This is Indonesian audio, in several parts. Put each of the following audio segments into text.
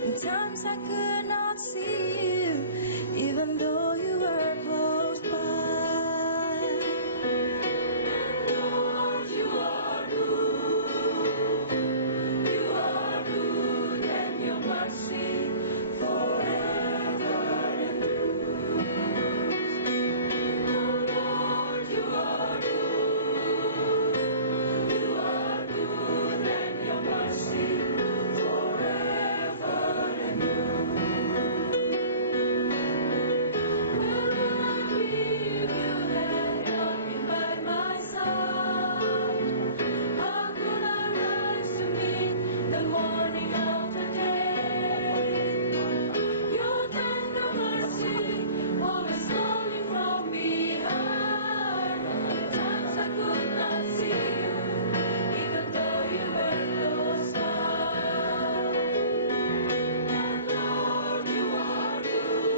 In times I could not see you, even though you were close by. Lord, you are good. You are good, and your mercy forever endures. Oh Lord, you are good. You are good, and your mercy forever endures. Where will I be if you had not been by my side? How could I rise to meet the morning of the day? Your tender mercy always calling from behind. At times I could not see you, even though you were close by. And Lord, you are good.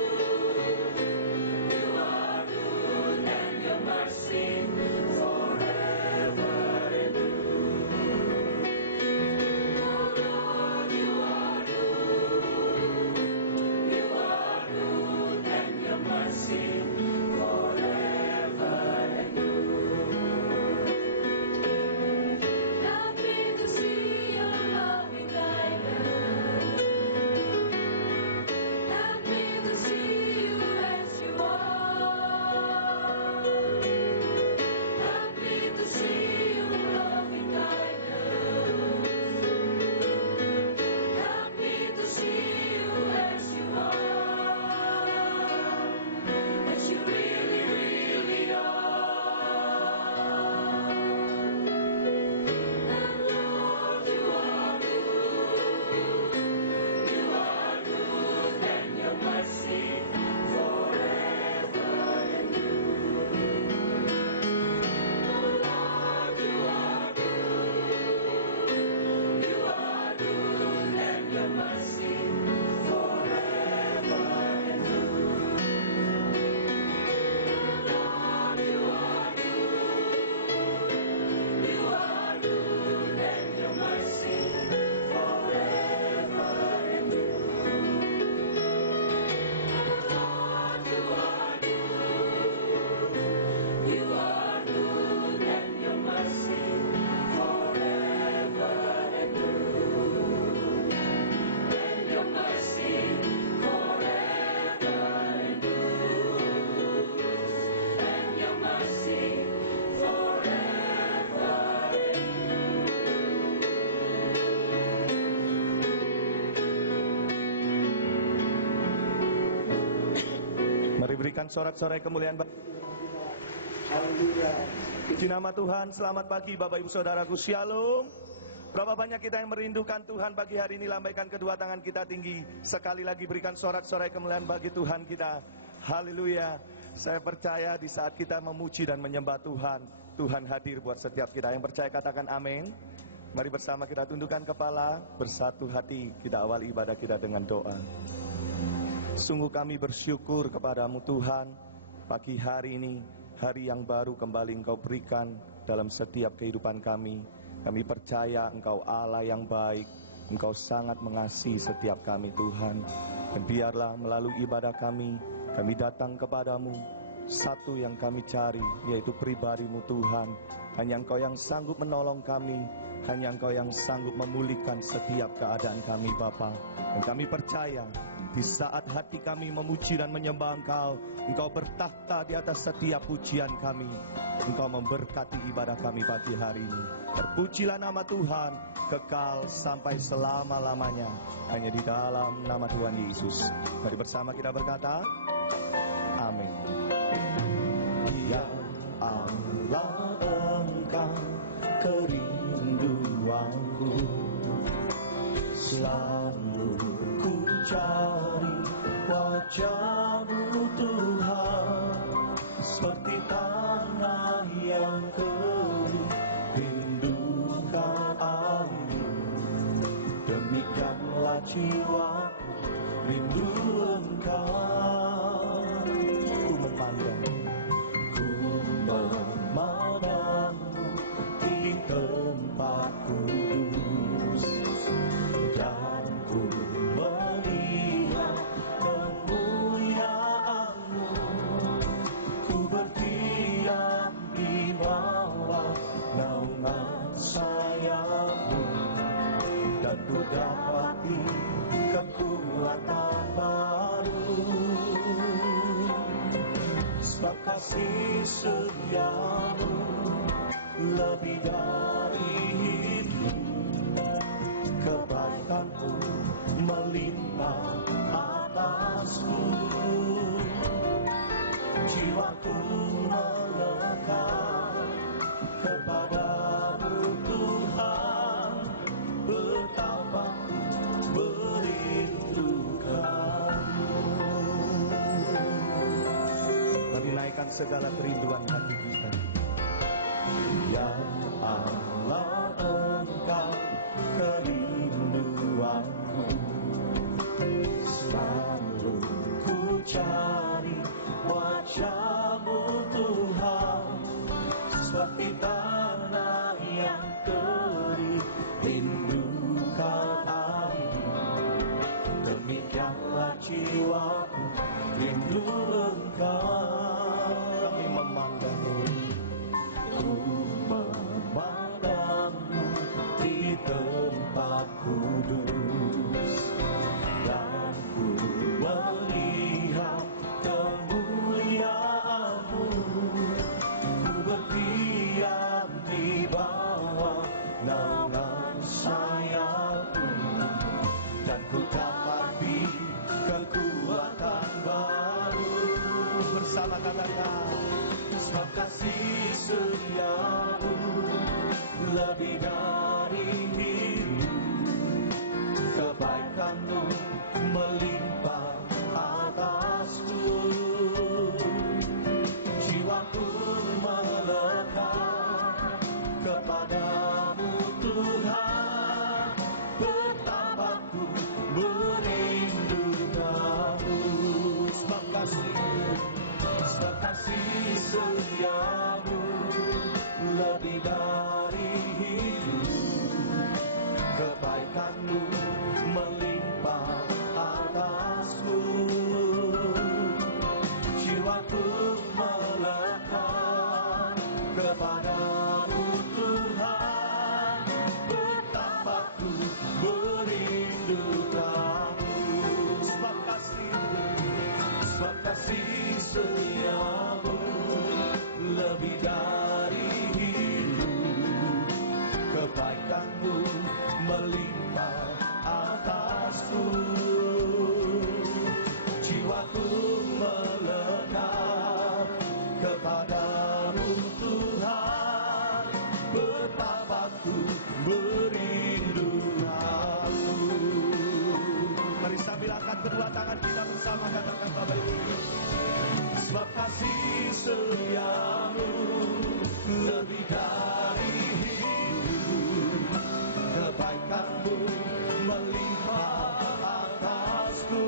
You are good, and your mercy forever endures. Oh Lord, you are good. You are good, and your mercy forever endures. Help me to see your loving kindness. Help me to see you as you are. Help me to see your loving kindness. Help me to see you as you are, as you really, really are. And Lord, you are good. You are good, and your mercy forever endures. Oh Lord, you are good. You are good, and your mercy forever endures. Lord, you are good. You are good, and your mercy forever endures. Lord, you are good. You are good, and your mercy forever endures. And your mercy forever endures. And your mercy forever Mari berikan sorak-sorai kemuliaan bagi Haleluya. Puji nama Tuhan. Selamat pagi Bapak Ibu Saudaraku, Shalom. Berapa banyak kita yang merindukan Tuhan pagi hari ini? Lambaikan kedua tangan kita tinggi. Sekali lagi berikan sorak-sorai kemuliaan bagi Tuhan kita. Haleluya. Saya percaya di saat kita memuji dan menyembah Tuhan, Tuhan hadir buat setiap kita. Yang percaya katakan amin. Mari bersama kita tundukkan kepala, bersatu hati, kita awal ibadah kita dengan doa. Sungguh kami bersyukur kepadamu Tuhan, pagi hari ini, hari yang baru kembali Engkau berikan dalam setiap kehidupan kami. Kami percaya Engkau Allah yang baik, Engkau sangat mengasihi setiap kami Tuhan. Dan biarlah melalui ibadah kami datang kepadamu. Satu yang kami cari, yaitu pribadi-Mu Tuhan. Hanya Engkau yang sanggup menolong kami, hanya Engkau yang sanggup memulihkan setiap keadaan kami Bapa. Dan kami percaya di saat hati kami memuji dan menyembah Engkau, Engkau bertakhta di atas setiap pujian kami. Engkau memberkati ibadah kami pagi hari ini. Terpujilah nama Tuhan, kekal sampai selama-lamanya. Hanya di dalam nama Tuhan Yesus. Mari bersama kita berkata, amin. Ya Allah, Engkau kerinduanku, selalu ku cari wajah-Mu Tuhan, seperti tanah yang kering rindukan air. Demikianlah jiwa rindu Engkau. Ku memandang-Mu di tempat kudus, dan ku kasih setiamu lebih dari itu, kebaikanmu melimpah atasku. Jiwaku melekat kepadamu Tuhan, betapa merindukanmu. Mari naikkan segala kerinduan hati kita. Ya Allah, Engkau kerinduanku, selalu ku cari wajah-Mu Tuhan, seperti tanah yang kering rindukan air. Demikianlah jiwaku rindu Engkau. Kami memandang-Mu, ku memandang-Mu di tempat kudus, dan ku melihat kemuliaan-Mu. Ku berdiam di bawah naungan sayap-Mu, dan ku dapati kekuatan baru. Bersama katakan, sebab kasih setiamu lebih dari hidup, kebaikanmu melimpah atasku. Jiwaku melekat kepadamu Tuhan, betapa ku merindukanmu. Sebab kasih setiamu lebih dari hidup, kebaikanmu melimpah atasku. Jiwaku melekat kepadamu Tuhan, betapa ku merindukanmu. Sebab kasih setiamu lebih dari hidup, kebaikanmu melimpah atasku. Jiwaku melekat kepadamu Tuhan, betapa ku merindukanmu. Mari sambil angkat kedua tangan kita bersama, katakan Bapak Ibu. Sebab kasih setiamu lebih dari hidup, kebaikanmu melimpah atasku.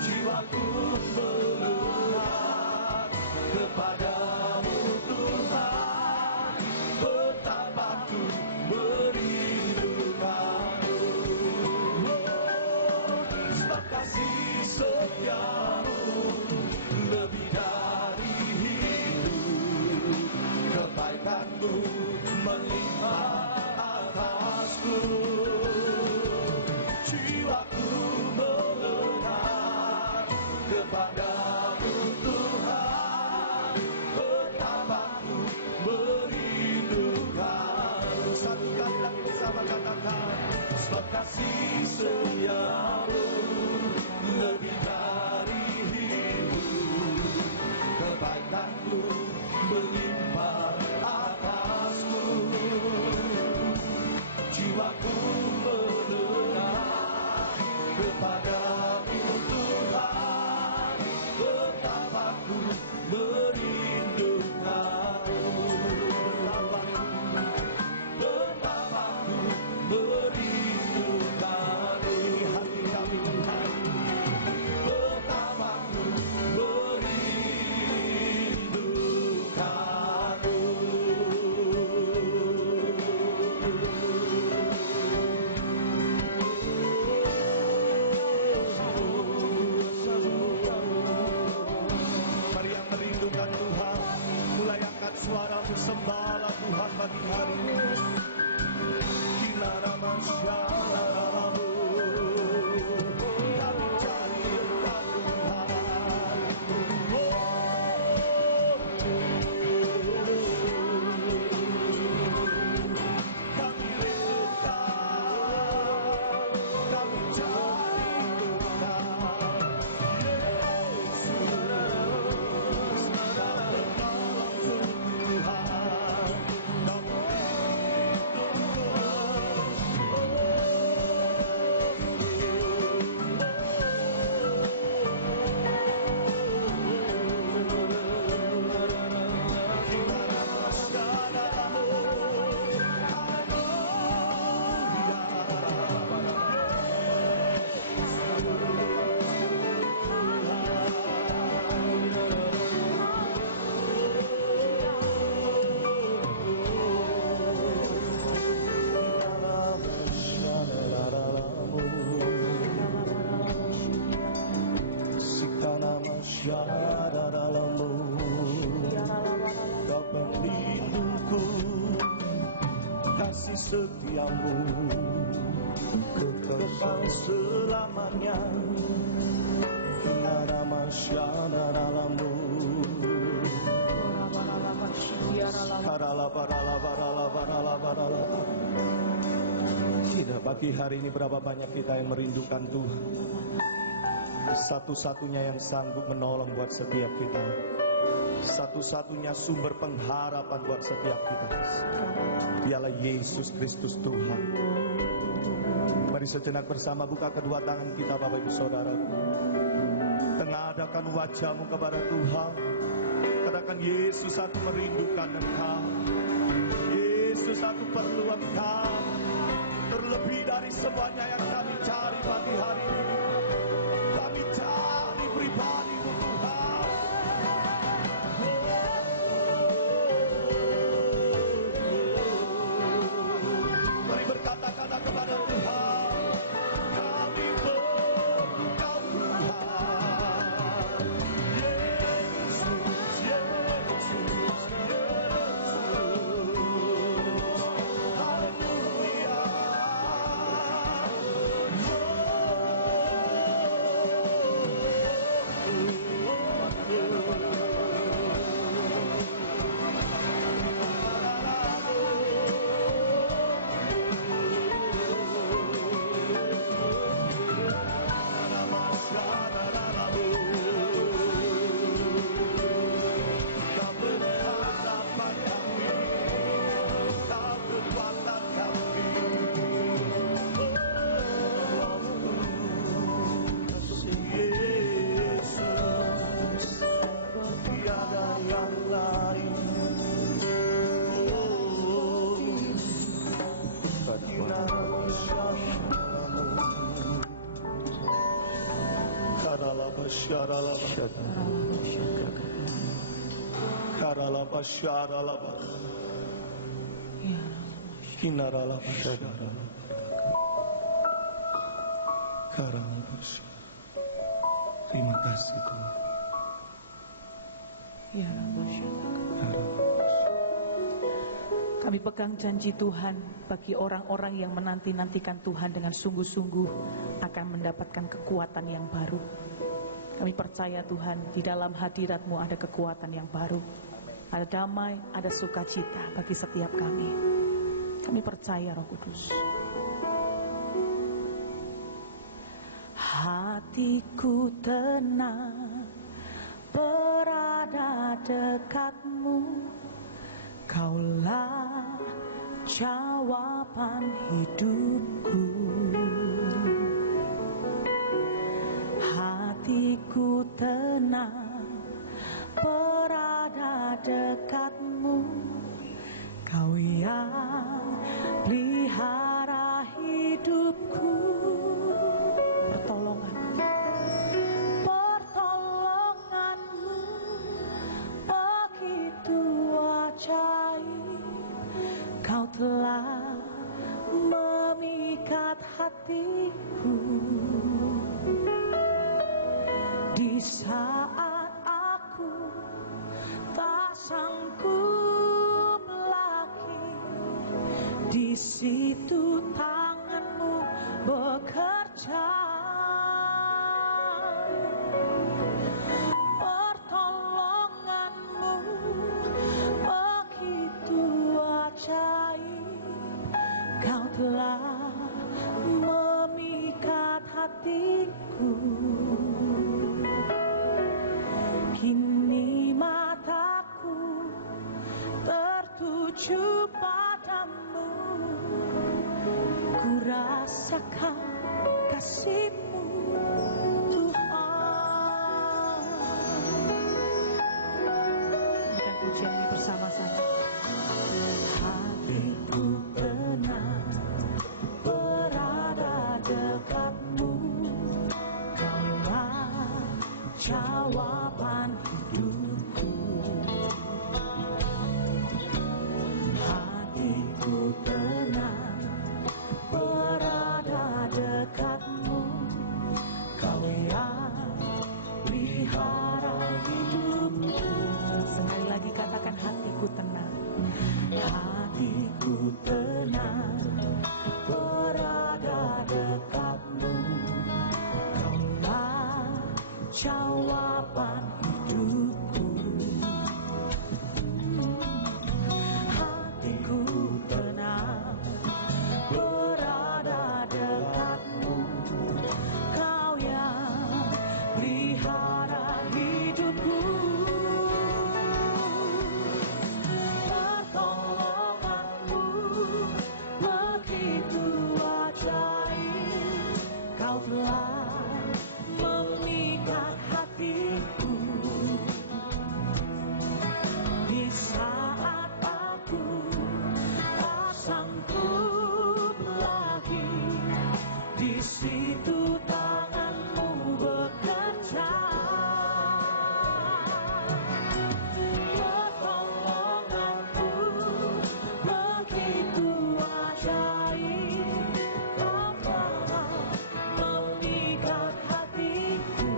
Jiwaku melekat kepadamu Tuhan, betapa ku merindukanmu. Sebab kasih setiamu lebih dari hidup, kebaikanmu melimpah atasku. Jiwaku melekat kepadamu Tuhan, betapa ku merindukanmu. Satu kali lagi bersama katakan, sebab kasih setiamu lebih dari hidup, kebaikanmu melimpah atasku. Jiwaku melekat kepadamu Tuhan, betapa ku merindukanmu. Betapa ku merindukanmu. Ini hati kami Tuhan, betapa ku merindukanmu. setiamu kekal selamanya. Nama syadaramu Tidak, pagi hari ini berapa banyak kita yang merindukan Tuhan. Satu-satunya yang sanggup menolong buat setiap kita, satu-satunya sumber pengharapan buat setiap kita, dialah Yesus Kristus Tuhan. Mari sejenak bersama buka kedua tangan kita, Bapak Ibu Saudaraku. Tengadahkan wajahmu kepada Tuhan. Katakan, Yesus, aku merindukan Engkau. Yesus, aku perlu Engkau. Terlebih dari semuanya yang kami cari pagi hari ini, kami cari pribadi-Mu Tuhan. Mari berkata-kata kepada Tuhan, kami perlu Kau Tuhan. Yesus, Yesus, Haleluya. Terima kasih Tuhan. Kami pegang janji Tuhan bagi orang-orang yang menanti-nantikan Tuhan dengan sungguh-sungguh akan mendapatkan kekuatan yang baru. Kami percaya Tuhan, di dalam hadirat-Mu ada kekuatan yang baru. Ada damai, ada sukacita bagi setiap kami. Kami percaya Roh Kudus. Hatiku tenang berada dekat-Mu. Kaulah jawaban hidupku. Hatiku tenang berada dekat-Mu. Kau yang pelihara hidupku. Pertolongan-Mu begitu ajaib. Kau telah memikat hatiku. Di saat aku tak sanggup lagi, di situ tangan-Mu bekerja. Pertolongan-Mu begitu ajaib. Kau telah memikat hatiku. Kini mataku tertuju padamu. Ku rasakan kasih-Mu Tuhan. Berikan pujian ini bersama-sama. Hatiku tenang berada dekat-Mu. Kaulah jawaban hidupku. Hatiku tenang berada dekat-Mu. Kau yang pelihara hidupku. Sekali lagi katakan, hatiku tenang. Hatiku tenang telah memikat hatiku di saat aku tak sanggup lagi. Di situ tanganmu bekerja, pertolonganmu begitu ajaib. Kau telah memikat hatiku.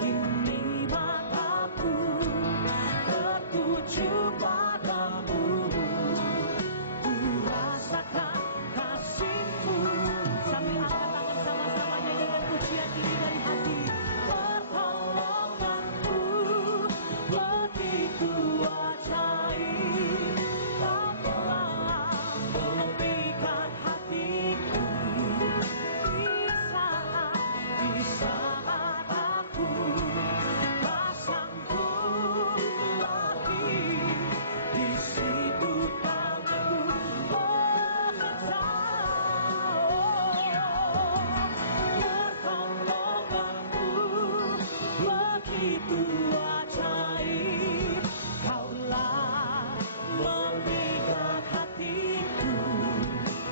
Kini mataku tertuju padamu. Ku rasakan kasih-Mu. Sambil angkat tangan sama-sama nyanyikan pujian ini dari hati. Pertolongan-Mu begitu ajaib. Kau telah memikat hatiku. Di saat aku tak sanggup lagi, di situ tanganmu bekerja. Pertolonganmu begitu ajaib. Kaulah memikat hatiku.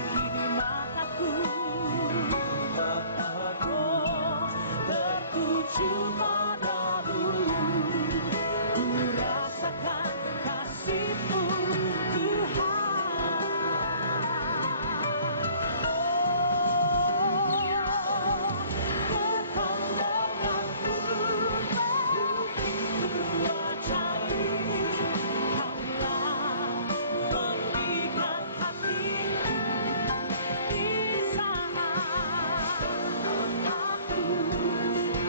Kini mataku tertuju padamu. Ku rasakan kasih-Mu, Tuhan. Pertolongan-Mu begitu ajaib. Kaulah memikat hatiku. Di saat aku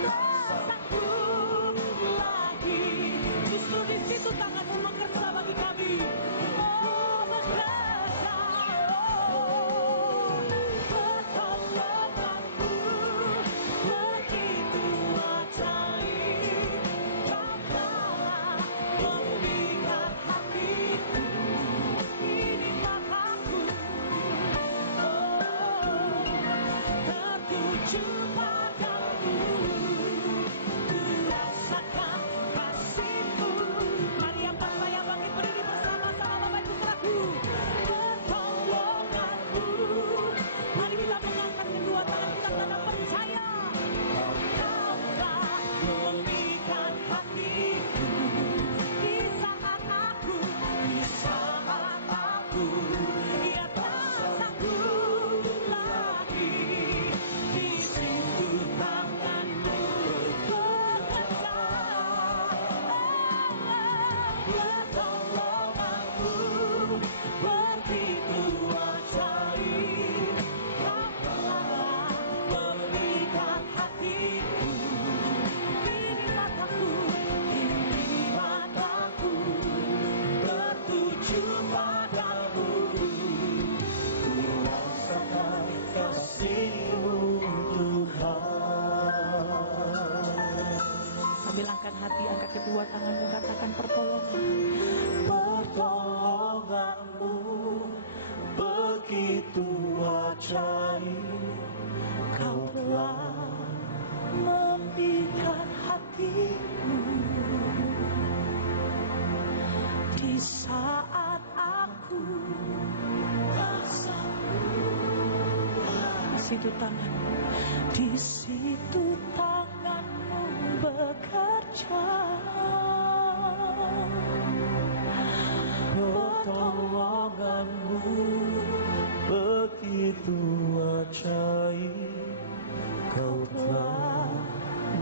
tak sanggup lagi, justru di situ tangan-Mu bekerja bagi kami. Oh, bekerja. Pertolongan-Mu begitu ajaib. Kau telah memikat hatiku. Ini mataku tertuju padamu. Ku rasakan kasih-Mu. Mari yang percaya bangkit berdiri bersama-sama Bapak Ibu Saudaraku. Pertolongan-Mu. Mari kita mengangkat kedua tangan kita tanda percaya. Kau telah memikat hatiku. Di saat aku ya tak sanggup lagi. Di situ tangan-Mu bekerja. Pertolongan-Mu begitu ajaib. Kau telah memikat hatiku. Kini mataku tertuju padamu. Ku rasakan kasih-Mu, Tuhan. Sambil angkat hati, angkat kedua tanganmu, katakan pertolongan. Pertolongan-Mu begitu ajaib. Kau telah memikat hatiku. Di saat aku tak sanggup, di situ tangan, di situ tangan-Mu bekerja. Pertolongan-Mu begitu ajaib. Kau telah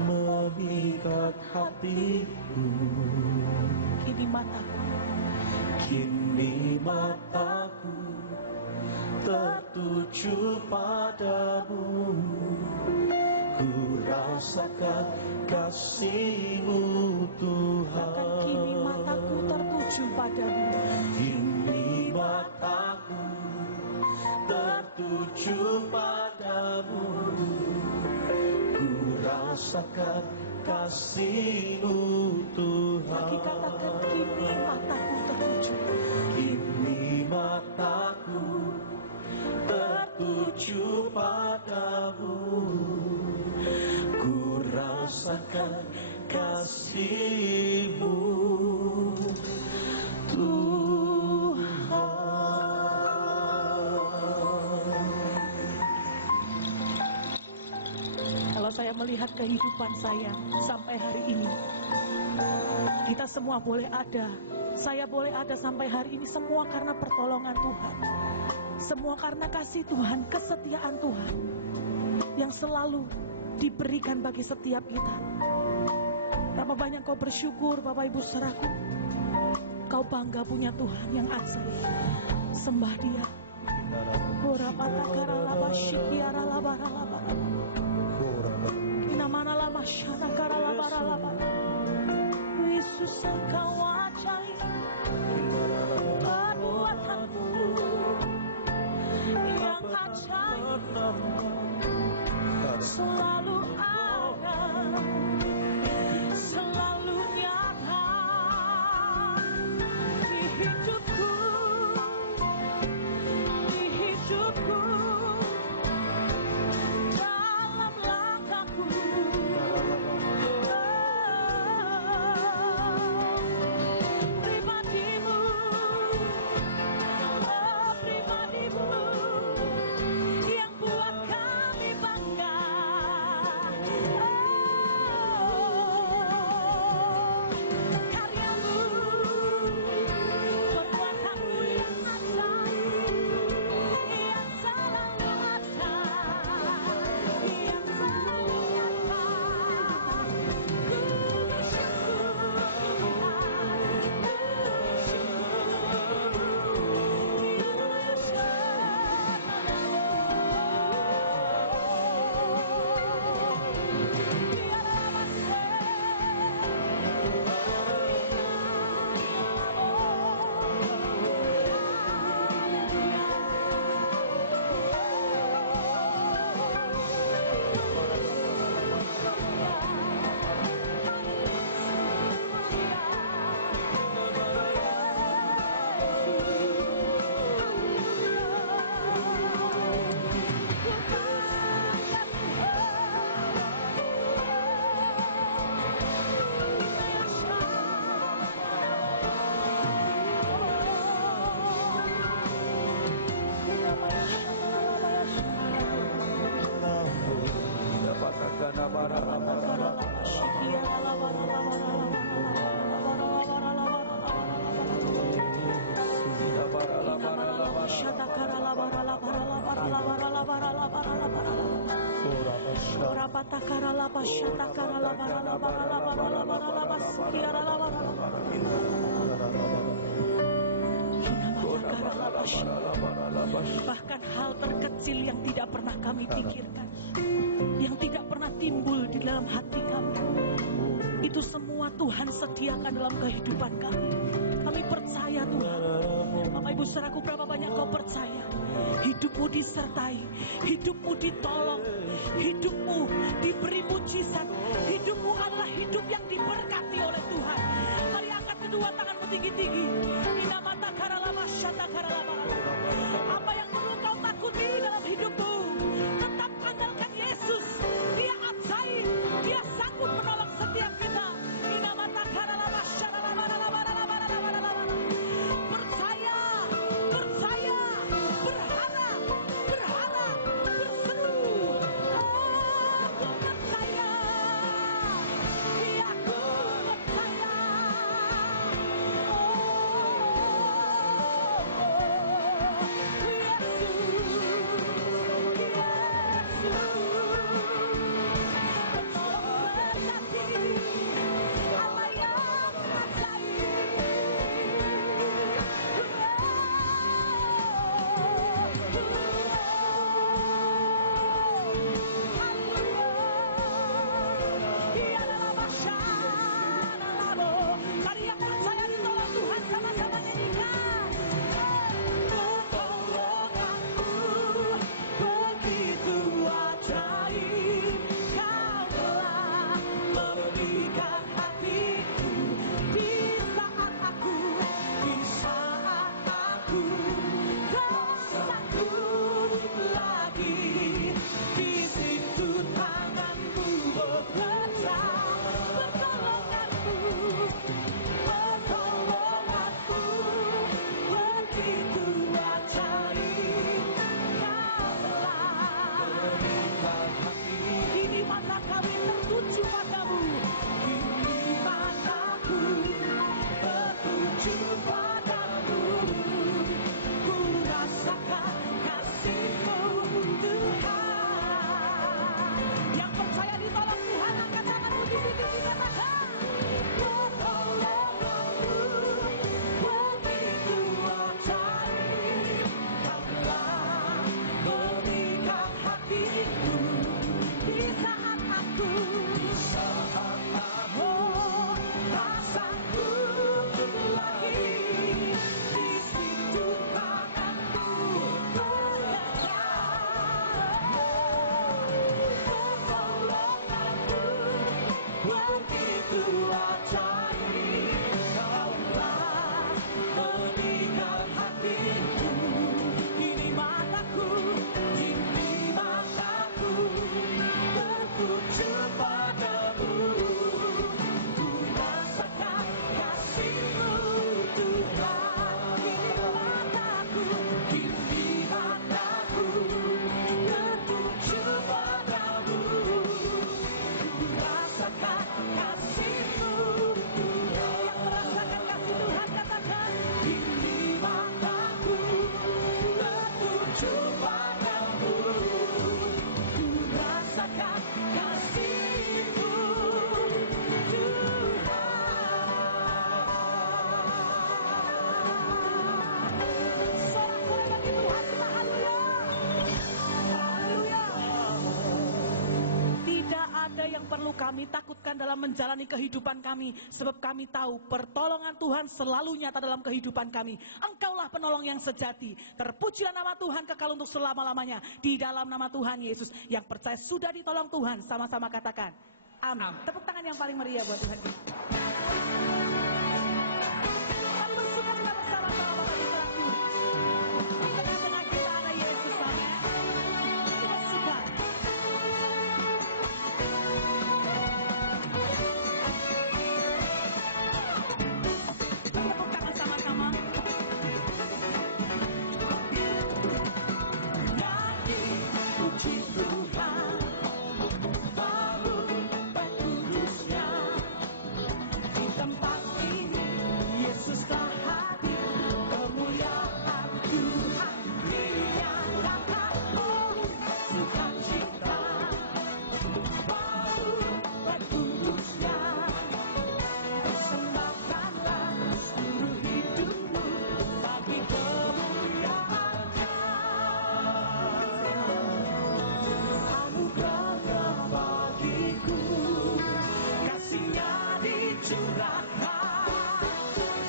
memikat hatiku. Kini mataku tertuju padamu. Ku rasakan kasih-Mu, Tuhan. Kini mataku tertuju padamu. Kini mataku tertuju padamu. Ku rasakan kasih-Mu, Tuhan. Lagi katakan, kini mataku tertuju. Kini mataku tertuju padamu, ku rasakan kasih-Mu, Tuhan. Kalau saya melihat kehidupan saya sampai hari ini, kita semua boleh ada, saya boleh ada sampai hari ini, semua karena pertolongan Tuhan, semua karena kasih Tuhan, kesetiaan Tuhan yang selalu diberikan bagi setiap kita. Berapa banyak kau bersyukur Bapak Ibu saudaraku, kau bangga punya Tuhan yang ajaib. Sembah Dia. Yesus Engkau ajaib, perbuatanmu yang ajaib selalu ada, selalu nyata di hidupku, dalam langkahku. Pribadimu yang buat kami bangga. Karyamu, perbuatanmu yang ajaib, yang selalu ada, yang selalu nyata. Ku bersyukur bahkan hal terkecil yang tidak pernah kami pikirkan, yang tidak pernah timbul di dalam hati kami, itu semua Tuhan sediakan dalam kehidupan kami. Kami percaya Tuhan. Bapak Ibu saudaraku, berapa banyak kau percaya hidupmu disertai, hidupmu ditolong, hidupmu diberi mujizat, hidupmu adalah hidup yang diberkati oleh Tuhan. Mari angkat kedua tanganmu tinggi-tinggi. Inamata karalama syata karalama. Apa yang perlu kau takuti dalam hidupmu, tetap andalkan Yesus. Dia ajaib, Dia sanggup menolong setiap kita. Inamata karalama syata karalama. Percaya, percaya, berharap, berseru. Aku percaya, aku percaya. yang perlu kami takutkan dalam menjalani kehidupan kami. Sebab kami tahu pertolongan Tuhan selalu nyata dalam kehidupan kami. Engkaulah penolong yang sejati. Terpujilah nama Tuhan kekal untuk selama-lamanya. Di dalam nama Tuhan Yesus. Yang percaya sudah ditolong Tuhan, sama-sama katakan amin. Tepuk tangan yang paling meriah buat Tuhan kita. Kami bersuka cita bersama-sama Bapak Ibu terakhir. Di tengah-tengah kita ada Yesus, amin. Kita suka. Tepuk tangan sama-sama. Nyanyi puji Tuhan, bangun dan kudusnya. Di tempat ini Yesus telah hadir, kemuliaan Tuhan dinyatakan. Oh, sukacita, bangun dan kudusnya. Persembahkanlah seluruh hidupmu bagi kemuliaan-Nya. Anugerahnya bagiku, kasih-Nya dicurahkan.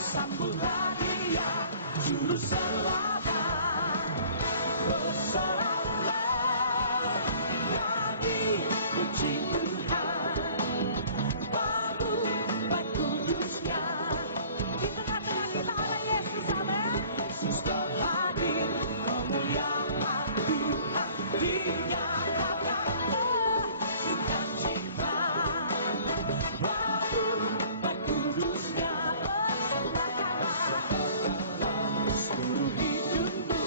Sambutlah Dia, Juru Selamat. Bersoraklah, nyanyi puji Tuhan, bangun dan kudusnya. Di tengah-tengah kita ada Yesus, amin. Yesus telah hadir, kemuliaan Tuhan dinyatakan. Oh, sukacita, bangun dan kudusnya. Persembahkanlah seluruh hidupmu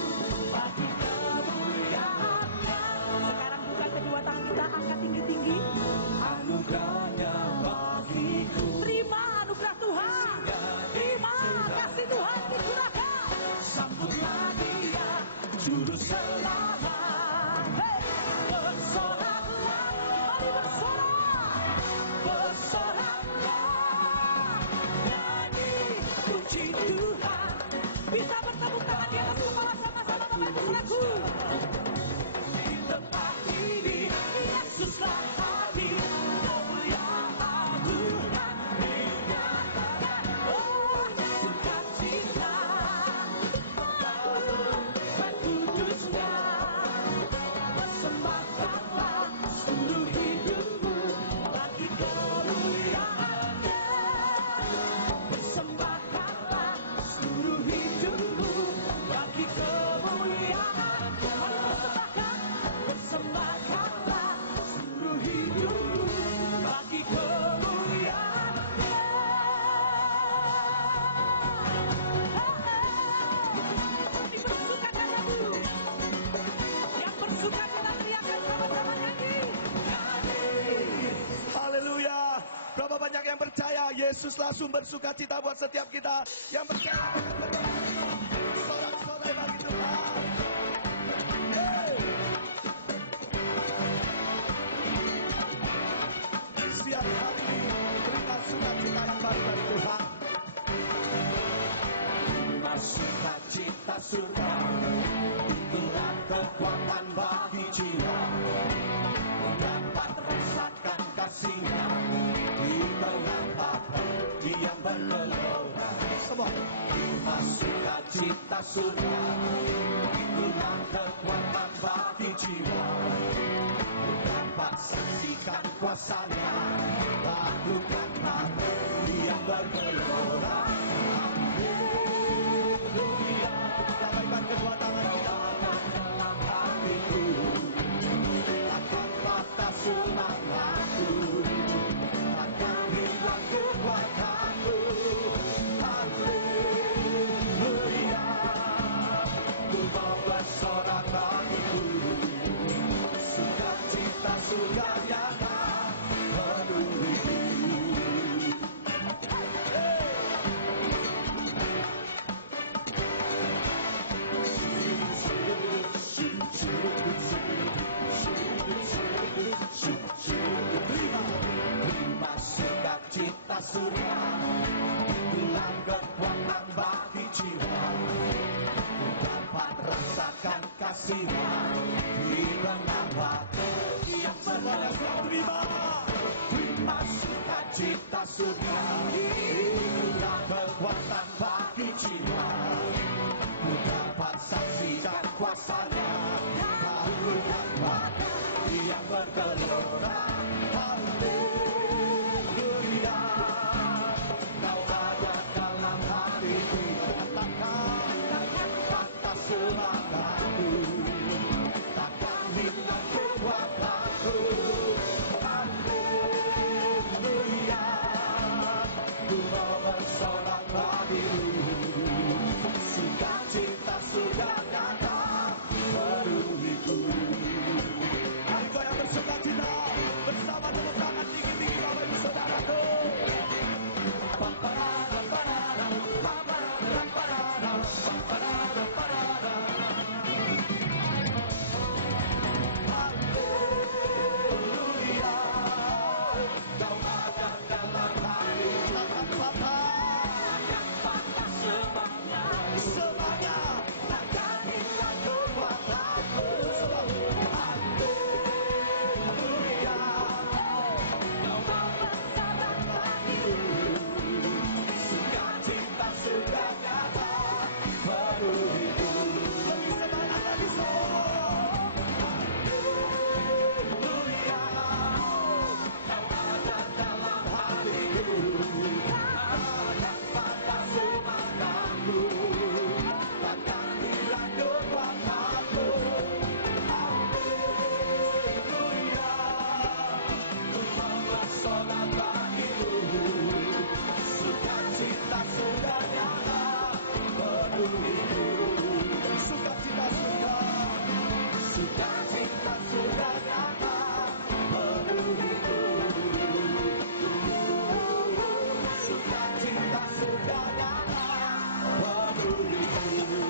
bagi kemuliaan-Nya. Sekarang buka kedua tangan kita, angkat tinggi-tinggi. Anugerahnya bagiku. Terima anugerah Tuhan. Terima kasih Tuhan dicurahkan. Sambutlah Dia, Juru Selamat. Hey, bersoraklah, mari bersorak. Bersoraklah, nyanyi puji Tuhan. Bisa bertepuk tangan di atas kepala sama-sama Bapak Ibu Saudaraku. Di tempat ini Yesuslah hadir, kemuliaan Tuhan dinyatakan. Oh, sukacita, bangun dan kudusnya. Persembahkanlah seluruh hidupmu bagi kemuliaan-Nya. Persembahkanlah seluruh hidupmu bagi kemuliaan-Nya. Persembahkanlah seluruh hidupmu bagi kemuliaan-Nya. Kami bersuka cita dulu. Yang bersuka cita teriakan sama-sama nyanyi. Haleluya. Berapa banyak yang percaya Yesuslah sumber sukacita buat setiap kita yang percaya akan bersorak-sorai bagi Tuhan. Hey. Setiap hari berikan sukacita yang baru dari Tuhan. Sukacita surga, itulah kekuatan bagi jiwa. Dapat rasakan kasih-Nya di tengah apa yang bergelora. Semua Sukacita surga, itulah kekuatan bagi jiwa. Dapat saksikan kuasa-Nya, lakukan apa yang bergelora. lambaikan kedua tangan kita. Dalam hatiku, takkan patah semangatku, takkan hilang kekuatanku. Haleluya, ku mau bersorak bagiku, sukacita surga yang memenuhi. Terima sukacita surga, itulah kekuatan bagi jiwa. Dapat rasakan kasih-Nya di tengah waktu yang Semuanya penuh. terima. sukacita surga, itulah kekuatan bagi jiwa. Ku dapat saksikan kuasanya, Tuhan Bapa yang bergelora. Haleluya, Kau ada dalam hatiku, kata semangatku, takkan hilang kekuatanku. Haleluya, ku mau bersorak bagimu, sukacita surga nyata penuhiku. Mari goyang bersukacita bersama tepuk tangan tinggi-tinggi Bapak Ibu Saudaraku. Haleluya, Kau ada dalam hati, takkan patah semangat, takkan hilang kekuatanku. Haleluya, Kau ada bagiku, sukacita surga nyata penuhiku. Lebih semangat lagi semua. Haleluya, Kau ada dalam hatiku, takkan patah semangatku, takkan hilang kekuatanku. Haleluya, ku mau bersorak bagimu, sukacita surga nyata penuhiku. Sukacita surga, sukacita surga nyata penuhiku. Sukacita surga nyata penuhiku.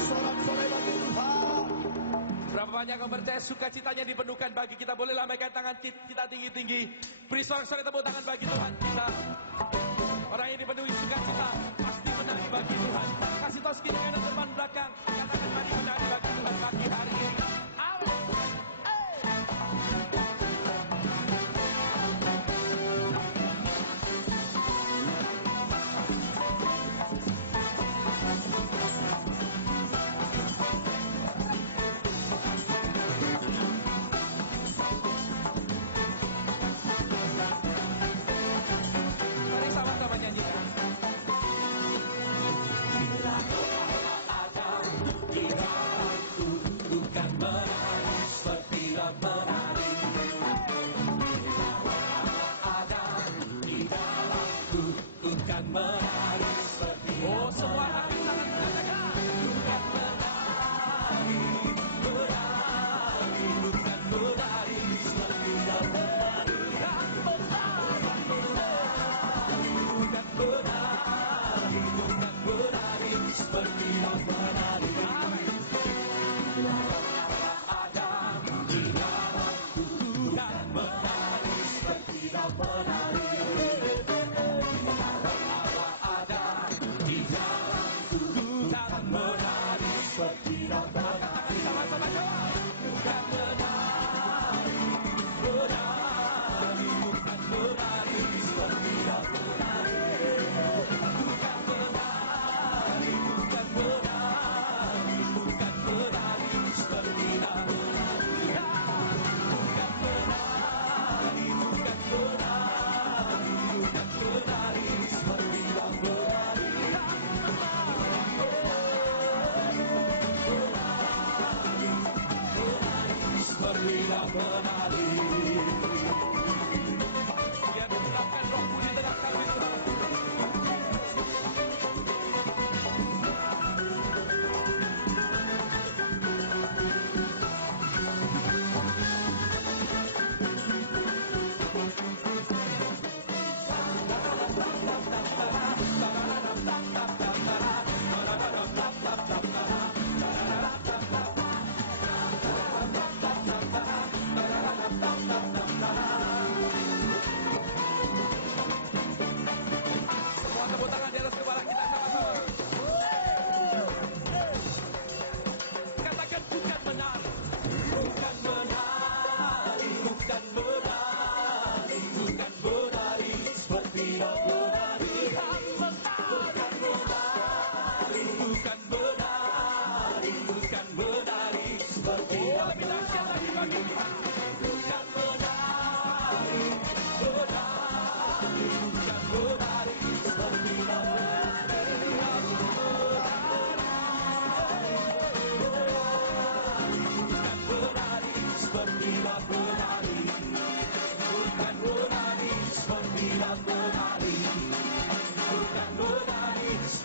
Sorak-sorai bagi Tuhan. Berapa banyak yang percaya sukacitanya dipenuhkan bagi kita? Boleh lambaikan tangan kita tinggi-tinggi. Beri sorak-sorai tepuk tangan bagi Tuhan kita. Orang yang dipenuhi sukacita pasti menari bagi Tuhan. Kasih tos kiri kanan depan belakang. Katakan mari menari bagi Tuhan pagi hari ini. Ayo. Mari sama-sama nyanyikan.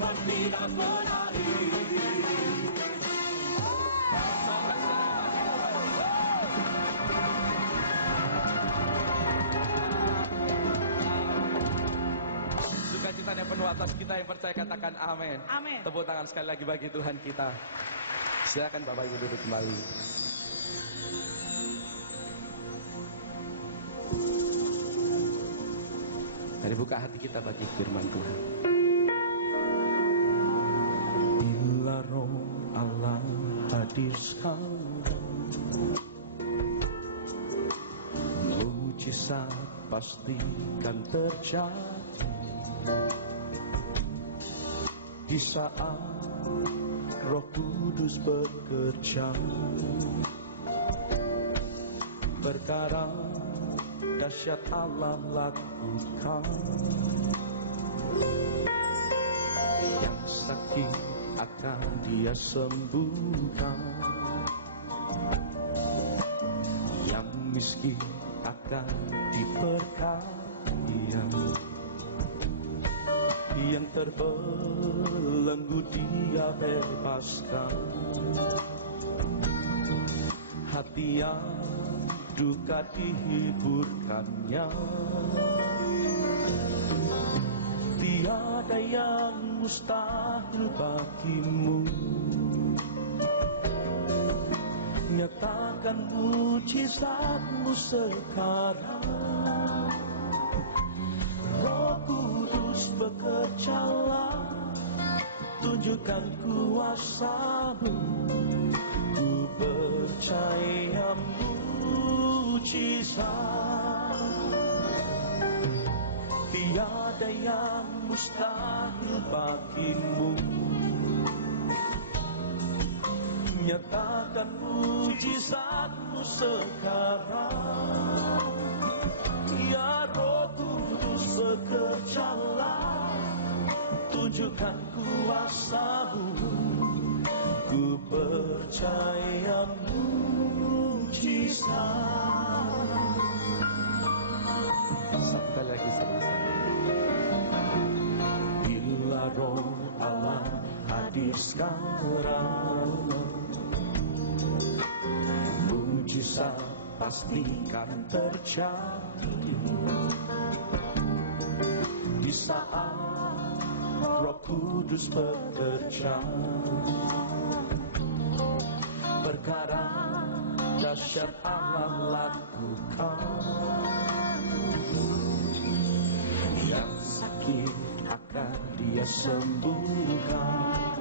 pun tidak menari. Sukacitanya penuh atas kita yang percaya, katakan amin. Amin. Tepuk tangan sekali lagi bagi Tuhan kita. Silakan Bapak Ibu duduk kembali. Mari buka hati kita bagi firman Tuhan. Bila Roh Allah hadir sekarang, mujizat pastikan terjadi. Di saat Roh Kudus bekerja, perkara dahsyat Allah lakukan. Yang sakit akan Dia sembuhkan, yang miskin akan diperkaya, yang terbelenggu Dia bebaskan. Hati yang duka dihiburkannya. Tiada yang mustahil bagimu. Nyatakan mujizatmu sekarang. Roh Kudus bekerjalah, tunjukkan kuasa-Mu. Ku percaya mujizat, tiada yang mustahil bagimu. Nyatakan mujizatmu sekarang. Ya Roh Kudus bekerjalah, tunjukkan kuasa-Mu. Ku percaya mujizat. Sekali lagi sama-sama. Bila Roh Allah hadir sekarang, mujizat pastikan terjadi. Di saat Roh Kudus bekerja, perkara dahsyat Allah lakukan. Yang sakit akan Dia sembuhkan,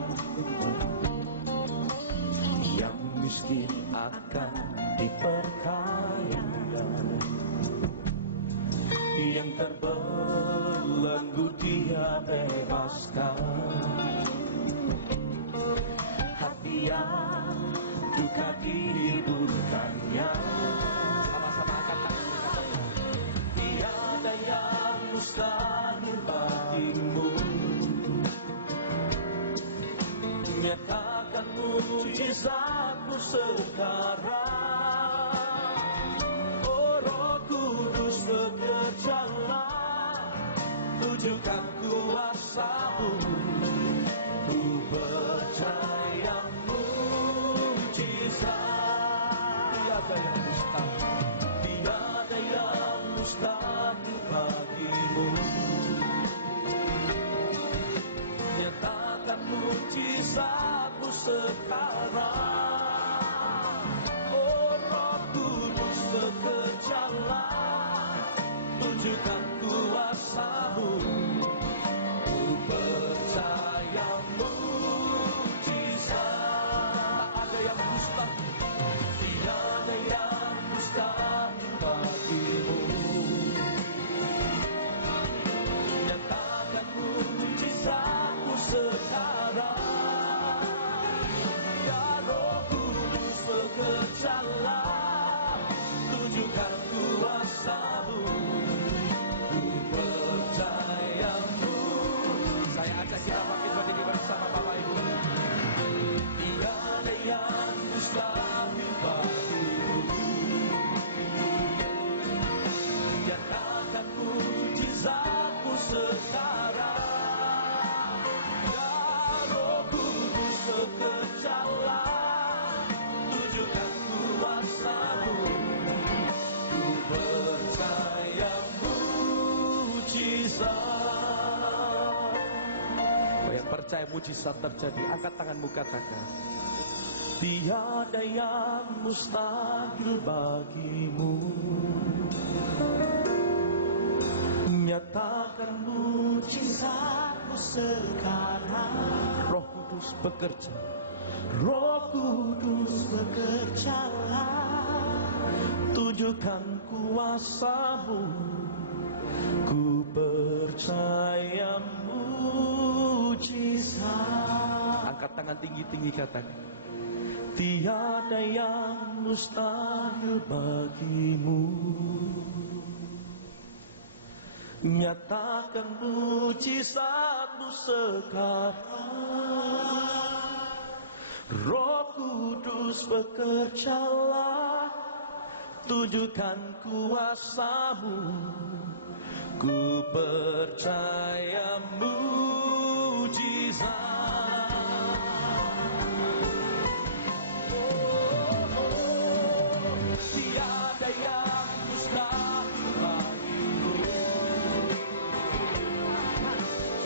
yang miskin akan diperkaya, yang terbelenggu Dia bebaskan. Hati yang duka dihiburkannya. Sama-sama katakan, tiada yang mustahil bagimu. Nyatakan mujizatmu sekarang. Oh Roh Kudus bekerjalah, tunjukkan kuasa-Mu. Ku percaya tiada yang mustahil, tiada yang mustahil bagimu. Nyatakan mujizatmu sekarang. Oh mujizat terjadi. Angkat tanganmu, katakan. Tiada yang mustahil bagimu. Nyatakan mujizatmu sekarang. Roh Kudus bekerja. Roh Kudus bekerjalah. Tunjukkan kuasa-Mu. Ku percaya mujizat. Angkat tangan tinggi-tinggi, katakan. Tiada yang mustahil bagimu. Nyatakan mujizat-Mu sekarang. Roh Kudus bekerjalah. Tunjukkan kuasa-Mu. Ku percaya mujizat. Tiada yang mustahil bagimu.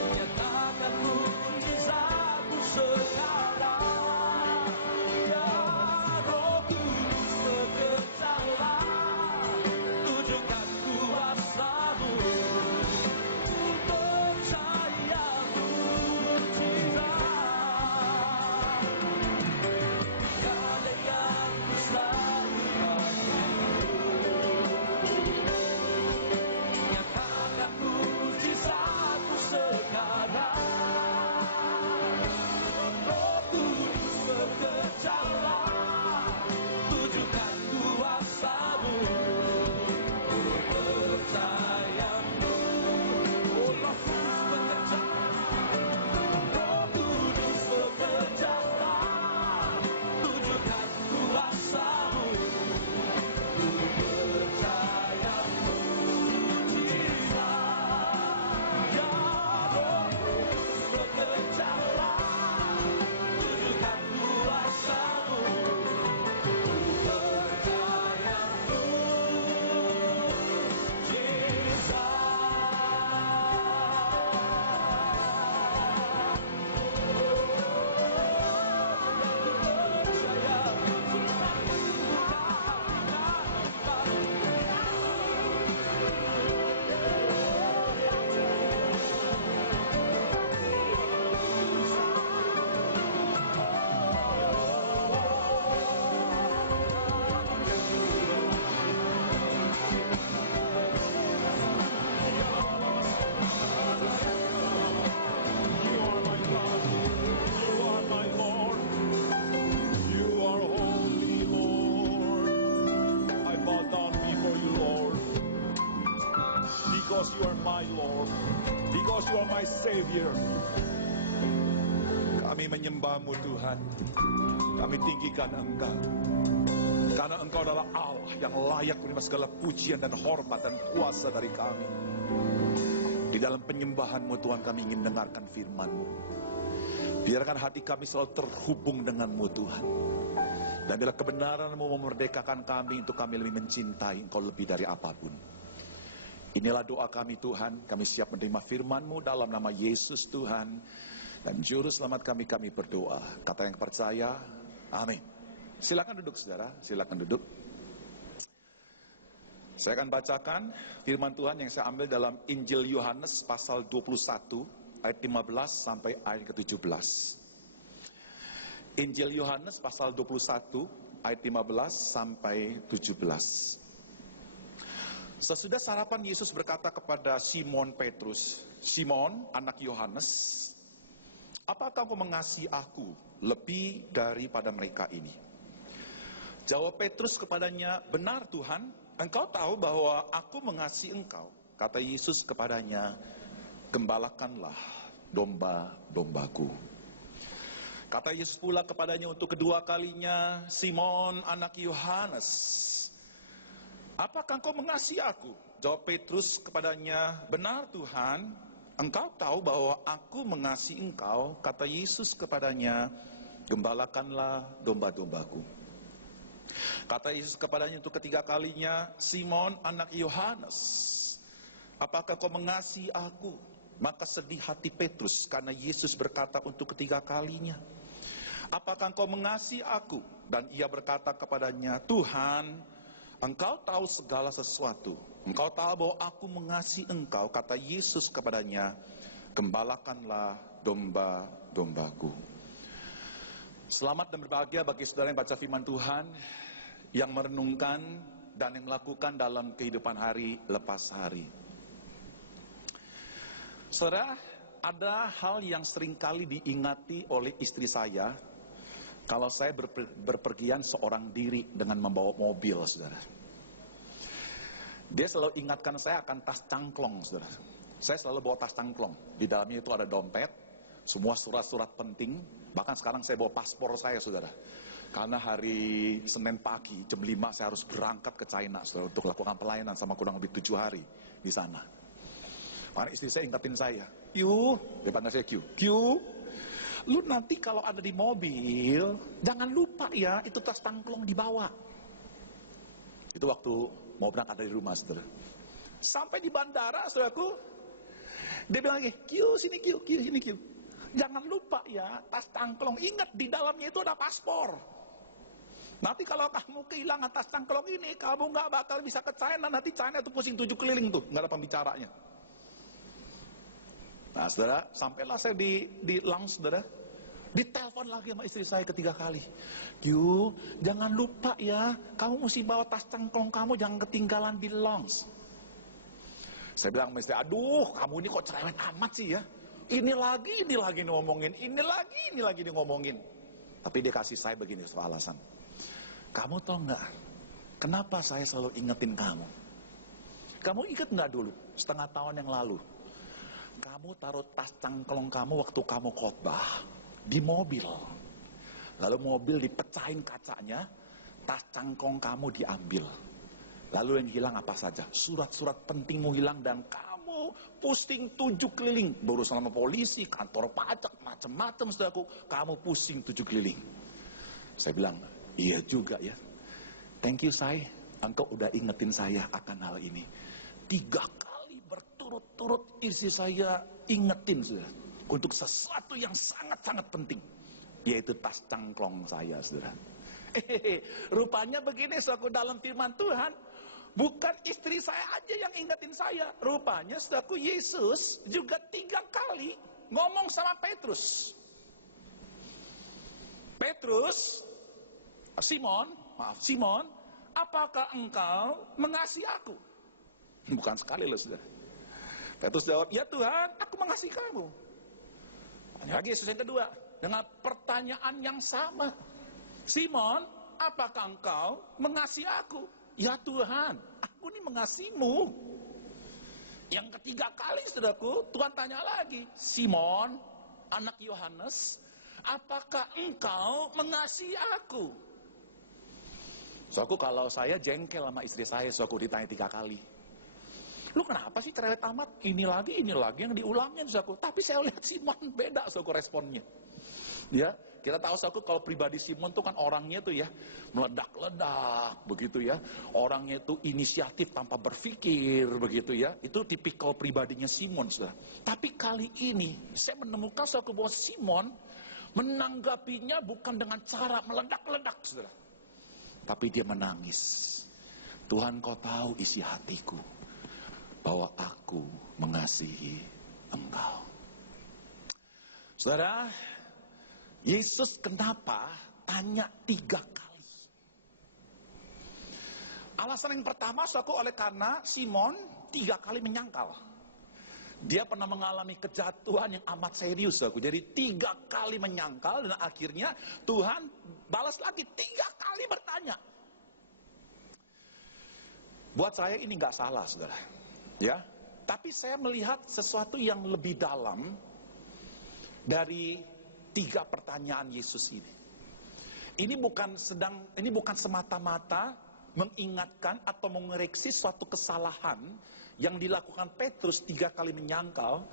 Nyatakan mujizat-Mu sekarang. Ya Roh Kudus bekerjalah. Tunjukkan kuasa-Mu. Ku percaya mujizat. Tiada yang mustahil bagimu. Nyatakan mujizat-Mu sekarang. Roh Kudus bekerjalah. Tunjukkan kuasa-Mu. Ku percaya oh, Roh Kudus bekerjalah. Roh Kudus bekerjalah. Tunjukkan kuasa-Mu. Ku percaya mujizat. Ya Roh Kudus bekerjalah. Tunjukkan kuasa-Mu. Ku percaya You are my God. You are my Lord. You are holy, Lord. I bow down before you, Lord. Because you are my Lord. Because you are my Savior. Kami menyembah-Mu, Tuhan. Kami tinggikan Engkau. Karena Engkau adalah Allah yang layak menerima segala pujian dan hormat dan kuasa dari kami. Di dalam penyembahan-Mu, Tuhan, kami ingin mendengarkan firman-Mu. Biarkan hati kami selalu terhubung dengan-Mu, Tuhan. Dan bila kebenaran-Mu memerdekakan kami untuk kami lebih mencintai Engkau lebih dari apapun. Inilah doa kami, Tuhan. Kami siap menerima firman-Mu dalam nama Yesus, Tuhan. Dan Juru Selamat kami berdoa. Kata yang percaya, amin. Silakan duduk, saudara. Silakan duduk. Saya akan bacakan firman Tuhan yang saya ambil dalam Injil Yohanes pasal 21 ayat 15 sampai ayat ke-17. Injil Yohanes pasal 21 ayat 15 sampai 17. Sesudah sarapan, Yesus berkata kepada Simon Petrus, "Simon, anak Yohanes, apakah engkau mengasihi aku lebih daripada mereka ini?" Jawab Petrus kepadanya, "Benar Tuhan, Engkau tahu bahwa aku mengasihi Engkau." Kata Yesus kepadanya, "Gembalakanlah domba-dombaku." Kata Yesus pula kepadanya untuk kedua kalinya, "Simon, anak Yohanes, apakah engkau mengasihi aku?" Jawab Petrus kepadanya, "Benar Tuhan, Engkau tahu bahwa aku mengasihi Engkau." Kata Yesus kepadanya, "Gembalakanlah domba-dombaku." Kata Yesus kepadanya untuk ketiga kalinya, "Simon, anak Yohanes, apakah kau mengasihi aku?" Maka sedih hati Petrus karena Yesus berkata untuk ketiga kalinya, apakah engkau mengasihi aku? Dan ia berkata kepadanya, Tuhan, engkau tahu segala sesuatu. Engkau tahu bahwa aku mengasihi engkau. Kata Yesus kepadanya, gembalakanlah domba-dombaku. Selamat dan berbahagia bagi saudara yang baca firman Tuhan, yang merenungkan dan yang melakukan dalam kehidupan hari lepas hari. Saudara, ada hal yang seringkali diingati oleh istri saya kalau saya berpergian seorang diri dengan membawa mobil, saudara. Dia selalu ingatkan saya akan tas cangklong, saudara. Saya selalu bawa tas cangklong. Di dalamnya itu ada dompet, semua surat-surat penting. Bahkan sekarang saya bawa paspor saya, saudara. Karena hari Senin pagi, jam 5 saya harus berangkat ke China, saudara, untuk lakukan pelayanan sama kurang lebih 7 hari di sana. Karena istri saya ingetin saya, Q, dia panggil saya Q, lu nanti kalau ada di mobil, jangan lupa ya, itu tas cangklong dibawa. Itu waktu mau berangkat dari rumah, saudara. Sampai di bandara, saudaraku, dia bilang lagi, Q, sini Q. Jangan lupa ya, tas cangklong, ingat di dalamnya itu ada paspor. Nanti kalau kamu kehilangan tas cangklong ini, kamu nggak bakal bisa ke China, nanti China itu pusing 7 keliling tuh, nggak ada pembicaranya. Nah, saudara, sampailah saya di lounge, saudara. Ditelepon lagi sama istri saya ketiga kali. Q, jangan lupa ya, kamu mesti bawa tas cangklong kamu, jangan ketinggalan di lounge. Saya bilang sama istri, aduh, kamu ini kok cerewet amat sih ya. Ini lagi ngomongin, ini lagi ngomongin. Tapi dia kasih saya begini, soal alasan. Kamu tahu nggak, kenapa saya selalu ingetin kamu? Kamu ingat nggak dulu, setengah tahun yang lalu, kamu taruh tas cangklong kamu waktu kamu khotbah di mobil. Lalu mobil dipecahin kacanya, tas cangklong kamu diambil. Lalu yang hilang apa saja? Surat-surat pentingmu hilang dan kamu pusing 7 keliling. Berurusan sama polisi, kantor pajak, macam-macam, saudaraku. Kamu pusing 7 keliling. Saya bilang, iya juga ya. Thank you, say. Engkau udah ingetin saya akan hal ini. 3 kali berturut-turut istri saya ingetin, saudara, untuk sesuatu yang sangat-sangat penting, yaitu tas cangklong saya, saudara. Rupanya begini, saudaraku, dalam firman Tuhan, bukan istri saya aja yang ingetin saya. Rupanya, saudaraku, Yesus juga 3 kali ngomong sama Petrus. Simon, apakah engkau mengasihi aku? Bukan sekali loh, saudara. Petrus jawab, ya Tuhan, aku mengasihi kamu. Lagi Yesus yang kedua, dengan pertanyaan yang sama. Simon, apakah engkau mengasihi aku? Ya Tuhan, aku ini mengasihimu. Yang ketiga kali, saudaraku, Tuhan tanya lagi, Simon, anak Yohanes, apakah engkau mengasihi aku? Saudaraku, kalau saya jengkel sama istri saya, saudaraku, ditanya 3 kali. Lu kenapa sih cerewet amat? Ini lagi yang diulangin, saudaraku. Tapi saya lihat Simon beda, saudaraku, responnya. Ya, kita tahu, saudaraku, kalau pribadi Simon tuh kan orangnya tuh ya meledak-ledak begitu ya. Orangnya itu inisiatif tanpa berpikir begitu ya. Itu tipikal pribadinya Simon, saudara. Tapi kali ini saya menemukan, saudaraku, bahwa Simon menanggapinya bukan dengan cara meledak-ledak, saudara. Tapi dia menangis. Tuhan, kau tahu isi hatiku, bahwa aku mengasihi engkau. Saudara, Yesus kenapa tanya 3 kali? Alasan yang pertama, saudaraku, oleh karena Simon 3 kali menyangkal. Dia pernah mengalami kejatuhan yang amat serius, saudaraku. Jadi 3 kali menyangkal dan akhirnya Tuhan balas lagi 3 kali bertanya. Buat saya ini nggak salah, saudara. Ya, tapi saya melihat sesuatu yang lebih dalam dari 3 pertanyaan Yesus ini. Ini bukan semata-mata mengingatkan atau mengoreksi suatu kesalahan yang dilakukan Petrus 3 kali menyangkal,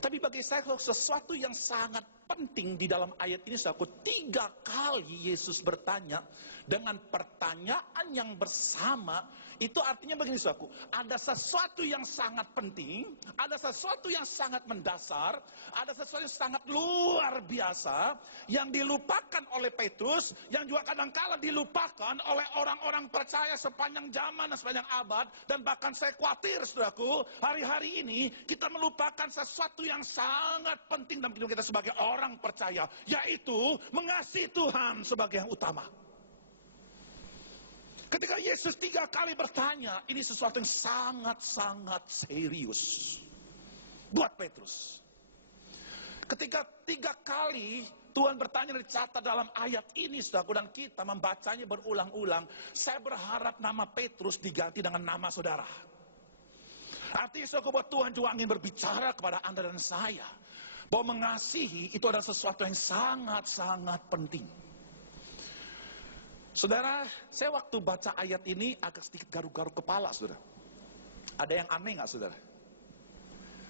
tapi bagi saya sesuatu yang sangat penting di dalam ayat ini, saudaraku. 3 kali Yesus bertanya dengan pertanyaan yang bersama. Itu artinya begini, saudaraku. Ada sesuatu yang sangat penting, ada sesuatu yang sangat mendasar, ada sesuatu yang sangat luar biasa yang dilupakan oleh Petrus, yang juga kadang-kala dilupakan oleh orang-orang percaya sepanjang zaman dan sepanjang abad. Dan bahkan saya khawatir, saudaraku, hari-hari ini kita melupakan sesuatu yang sangat penting dalam hidup kita sebagai orang percaya, yaitu mengasihi Tuhan sebagai yang utama. Ketika Yesus 3 kali bertanya, ini sesuatu yang sangat-sangat serius buat Petrus. Ketika 3 kali Tuhan bertanya, dicatat dalam ayat ini, saudaraku, dan kita membacanya berulang-ulang, saya berharap nama Petrus diganti dengan nama saudara. Artinya, saudaraku, bahwa Tuhan juga ingin berbicara kepada Anda dan saya, bahwa mengasihi itu adalah sesuatu yang sangat-sangat penting. Saudara, saya waktu baca ayat ini agak sedikit garuk-garuk kepala, saudara. Ada yang aneh nggak, saudara?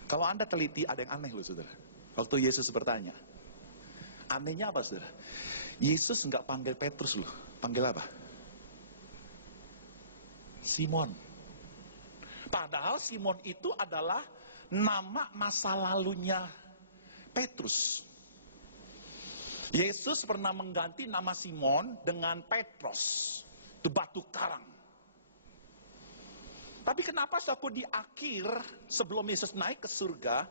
Kalau Anda teliti, ada yang aneh loh, saudara. Waktu Yesus bertanya. Anehnya apa, saudara? Yesus nggak panggil Petrus loh. Panggil apa? Simon. Padahal Simon itu adalah nama masa lalunya Petrus. Yesus pernah mengganti nama Simon dengan Petros, itu batu karang. Tapi kenapa, saudaraku, di akhir sebelum Yesus naik ke surga,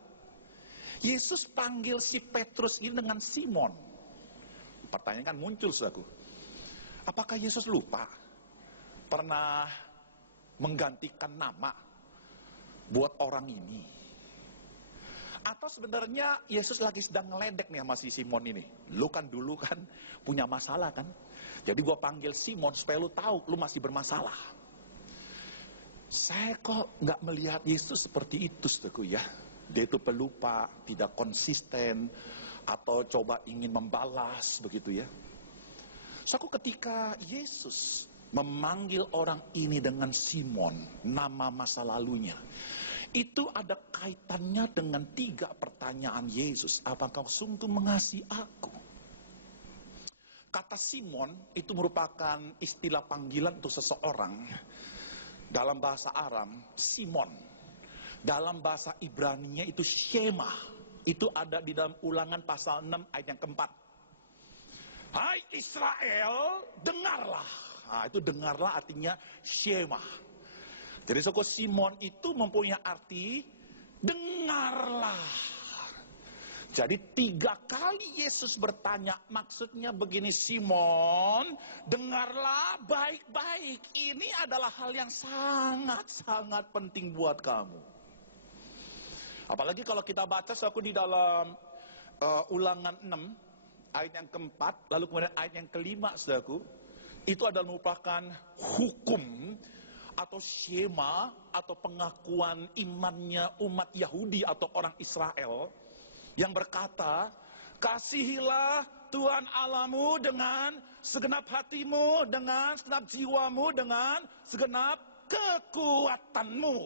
Yesus panggil si Petrus ini dengan Simon? Pertanyaan kan muncul, saudaraku. Apakah Yesus lupa pernah menggantikan nama buat orang ini? Atau sebenarnya Yesus lagi sedang ngeledek nih sama si Simon ini. Lu kan dulu kan punya masalah kan. Jadi gua panggil Simon supaya lu tahu lu masih bermasalah. Saya kok nggak melihat Yesus seperti itu, saudaraku, ya. Dia itu pelupa, tidak konsisten, atau coba ingin membalas begitu, ya. Saudaraku, ketika Yesus memanggil orang ini dengan Simon, nama masa lalunya, itu ada kaitannya dengan 3 pertanyaan Yesus. Apakah kau sungguh mengasihi aku? Kata Simon itu merupakan istilah panggilan untuk seseorang. Dalam bahasa Aram, Simon. Dalam bahasa Ibraninya itu Shema. Itu ada di dalam Ulangan pasal 6 ayat yang keempat. Hai Israel, dengarlah. Nah, itu dengarlah artinya Shema. Jadi, saudara, Simon itu mempunyai arti dengarlah. Jadi 3 kali Yesus bertanya, maksudnya begini, Simon, dengarlah baik-baik. Ini adalah hal yang sangat-sangat penting buat kamu. Apalagi kalau kita baca, saudara, di dalam Ulangan 6 ayat yang keempat, lalu kemudian ayat yang kelima, saudaraku, itu adalah merupakan hukum atau Shema atau pengakuan imannya umat Yahudi atau orang Israel yang berkata, kasihilah Tuhan Allahmu dengan segenap hatimu, dengan segenap jiwamu, dengan segenap kekuatanmu.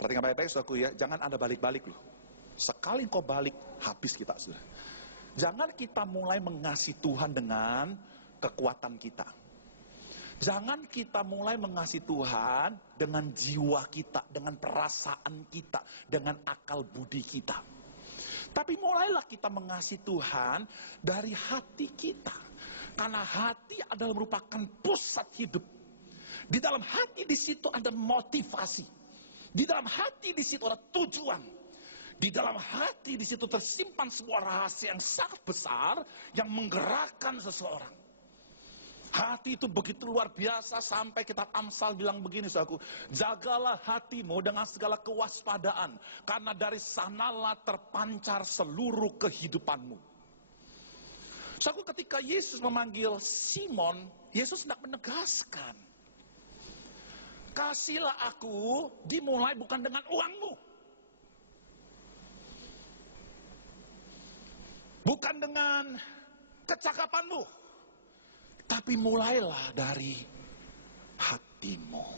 Perhatikan baik-baik, saudaraku, ya, jangan ada balik-balik loh. Sekali kau balik, habis kita, saudara. Jangan kita mulai mengasihi Tuhan dengan kekuatan kita. Jangan kita mulai mengasihi Tuhan dengan jiwa kita, dengan perasaan kita, dengan akal budi kita. Tapi mulailah kita mengasihi Tuhan dari hati kita. Karena hati adalah merupakan pusat hidup. Di dalam hati di situ ada motivasi. Di dalam hati di situ ada tujuan. Di dalam hati di situ tersimpan sebuah rahasia yang sangat besar yang menggerakkan seseorang. Hati itu begitu luar biasa sampai kitab Amsal bilang begini, saudaraku, jagalah hatimu dengan segala kewaspadaan, karena dari sanalah terpancar seluruh kehidupanmu. Saudaraku, ketika Yesus memanggil Simon, Yesus hendak menegaskan, kasihlah aku dimulai bukan dengan uangmu, bukan dengan kecakapanmu, tapi mulailah dari hatimu.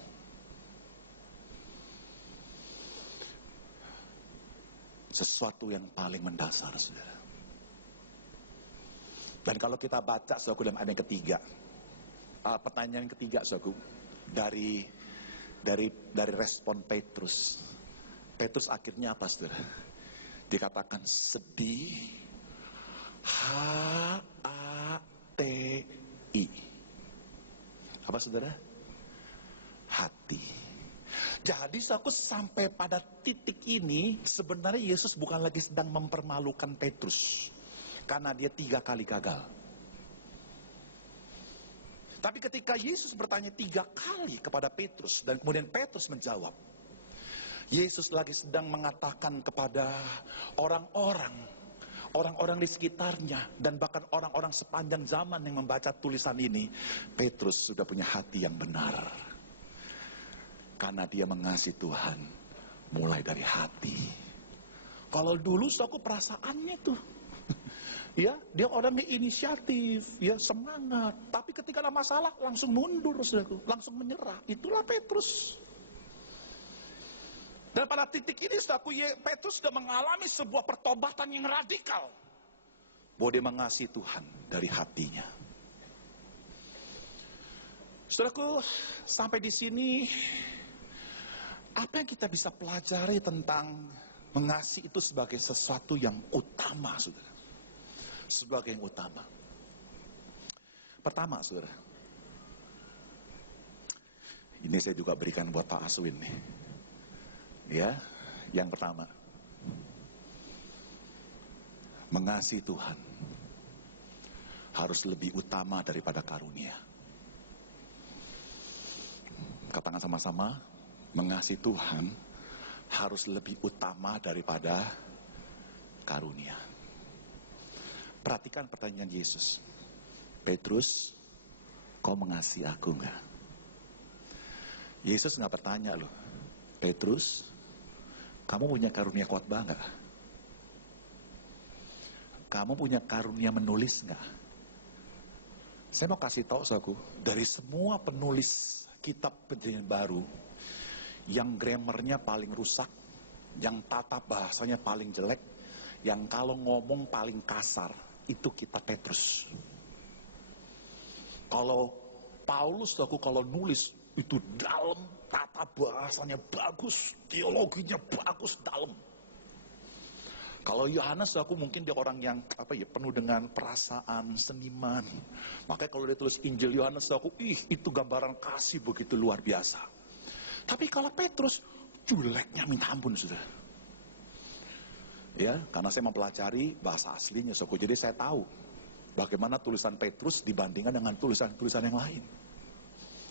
sesuatu yang paling mendasar, saudara. Dan kalau kita baca, saudaraku, dalam ayat yang ketiga, pertanyaan yang ketiga, saudaraku, dari respon Petrus. Petrus akhirnya apa, saudara? Dikatakan sedih, H-A-T-I. Apa, saudara? Hati. Jadi aku sampai pada titik ini, sebenarnya Yesus bukan lagi sedang mempermalukan Petrus, karena dia 3 kali gagal. Tapi ketika Yesus bertanya 3 kali kepada Petrus, dan kemudian Petrus menjawab, Yesus lagi sedang mengatakan kepada orang-orang di sekitarnya, dan bahkan orang-orang sepanjang zaman yang membaca tulisan ini, Petrus sudah punya hati yang benar. Karena dia mengasihi Tuhan mulai dari hati. Kalau dulu aku perasaannya tuh, ya, dia orangnya inisiatif, ya, semangat. Tapi ketika ada masalah langsung mundur, saudaraku, langsung menyerah. Itulah Petrus. Dan pada titik ini, saudaraku, Petrus sudah mengalami sebuah pertobatan yang radikal, bahwa dia mengasihi Tuhan dari hatinya. Saudaraku, sampai di sini, apa yang kita bisa pelajari tentang mengasihi itu sebagai sesuatu yang utama, saudara? Sebagai yang utama. Pertama, saudara, ini saya juga berikan buat Pak Aswin nih. Ya, yang pertama, mengasihi Tuhan harus lebih utama daripada karunia. Katakan sama-sama, mengasihi Tuhan harus lebih utama daripada karunia. Perhatikan pertanyaan Yesus. Petrus, kau mengasihi aku enggak? Yesus enggak bertanya loh, Petrus, kamu punya karunia khotbah enggak? Kamu punya karunia menulis enggak? Saya mau kasih tahu, saudaraku, dari semua penulis kitab Perjanjian Baru, yang grammarnya paling rusak, yang tata bahasanya paling jelek, yang kalau ngomong paling kasar, itu kitab Petrus. Kalau Paulus, aku kalau nulis itu dalam, tata bahasanya bagus, teologinya bagus, dalam. Kalau Yohanes, aku mungkin dia orang yang penuh dengan perasaan, seniman. Makanya kalau dia tulis Injil Yohanes, aku itu gambaran kasih begitu luar biasa. Tapi kalau Petrus, jeleknya minta ampun, saudara. Ya, karena saya mempelajari bahasa aslinya, jadi saya tahu bagaimana tulisan Petrus dibandingkan dengan tulisan-tulisan yang lain.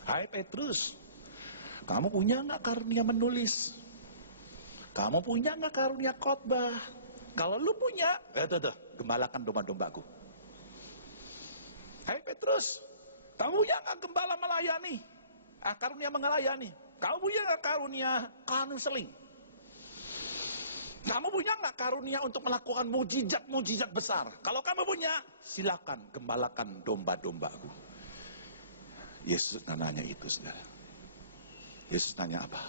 Hai Petrus, kamu punya nggak karunia menulis? Kamu punya nggak karunia khotbah? Kalau lu punya, gembalakan domba-dombaku. Hai Petrus, kamu punya nggak gembala melayani? Karunia melayani. Kamu punya nggak karunia konseling? Kamu punya nggak karunia untuk melakukan mujizat-mujizat besar? Kalau kamu punya, silakan gembalakan domba-dombaku. Yesus nanya itu, saudara. Yesus nanya apa?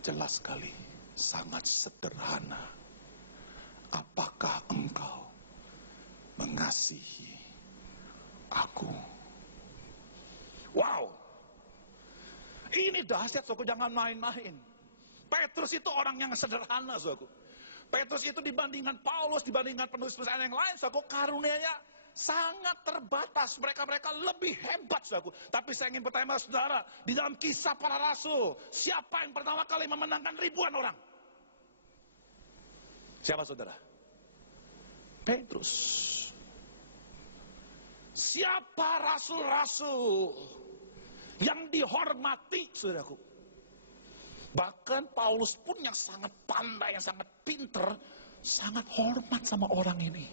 Jelas sekali, sangat sederhana. Apakah engkau mengasihi aku? Wow, ini dahsyat, saudara, jangan main-main. Petrus itu orang yang sederhana, saudara. Petrus itu dibandingkan Paulus, dibandingkan penulis-penulis yang lain, saudara, karunianya sangat terbatas. Mereka lebih hebat, saudara. Tapi saya ingin bertanya saudara, di dalam kisah para rasul, siapa yang pertama kali memenangkan ribuan orang? Siapa, saudara? Petrus. Siapa rasul-rasul yang dihormati, saudaraku? Bahkan Paulus pun yang sangat pandai, yang sangat pinter, sangat hormat sama orang ini.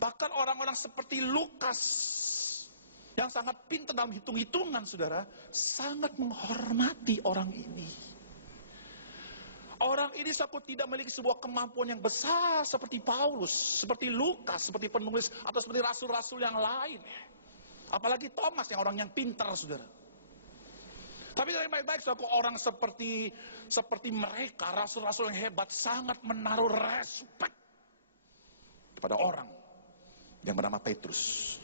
Bahkan orang-orang seperti Lukas, yang sangat pintar dalam hitung-hitungan, saudara, sangat menghormati orang ini. Orang ini tidak memiliki sebuah kemampuan yang besar seperti Paulus, seperti Lukas, seperti penulis, atau seperti rasul-rasul yang lain. Apalagi Thomas yang orang yang pintar, saudara. Tapi dari baik-baik, saudaraku, orang seperti mereka, rasul-rasul yang hebat, sangat menaruh respek kepada orang yang bernama Petrus.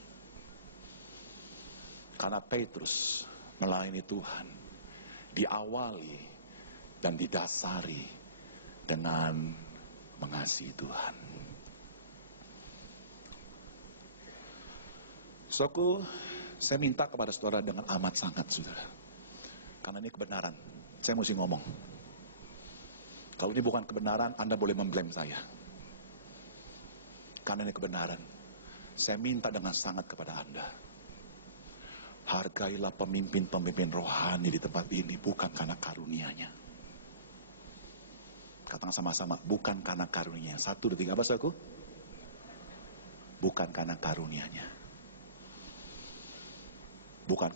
Karena Petrus melayani Tuhan diawali dan didasari dengan mengasihi Tuhan. Saudaraku, saya minta kepada saudara dengan amat sangat, saudara. Karena ini kebenaran, saya mesti ngomong. Kalau ini bukan kebenaran, Anda boleh memblame saya. Karena ini kebenaran, saya minta dengan sangat kepada Anda. Hargailah pemimpin-pemimpin rohani di tempat ini, bukan karena karunia-Nya. Katakan sama-sama, bukan karena karunia-Nya. 1, 2, 3, apa saudaraku? Bukan karena karunia-Nya. Bukan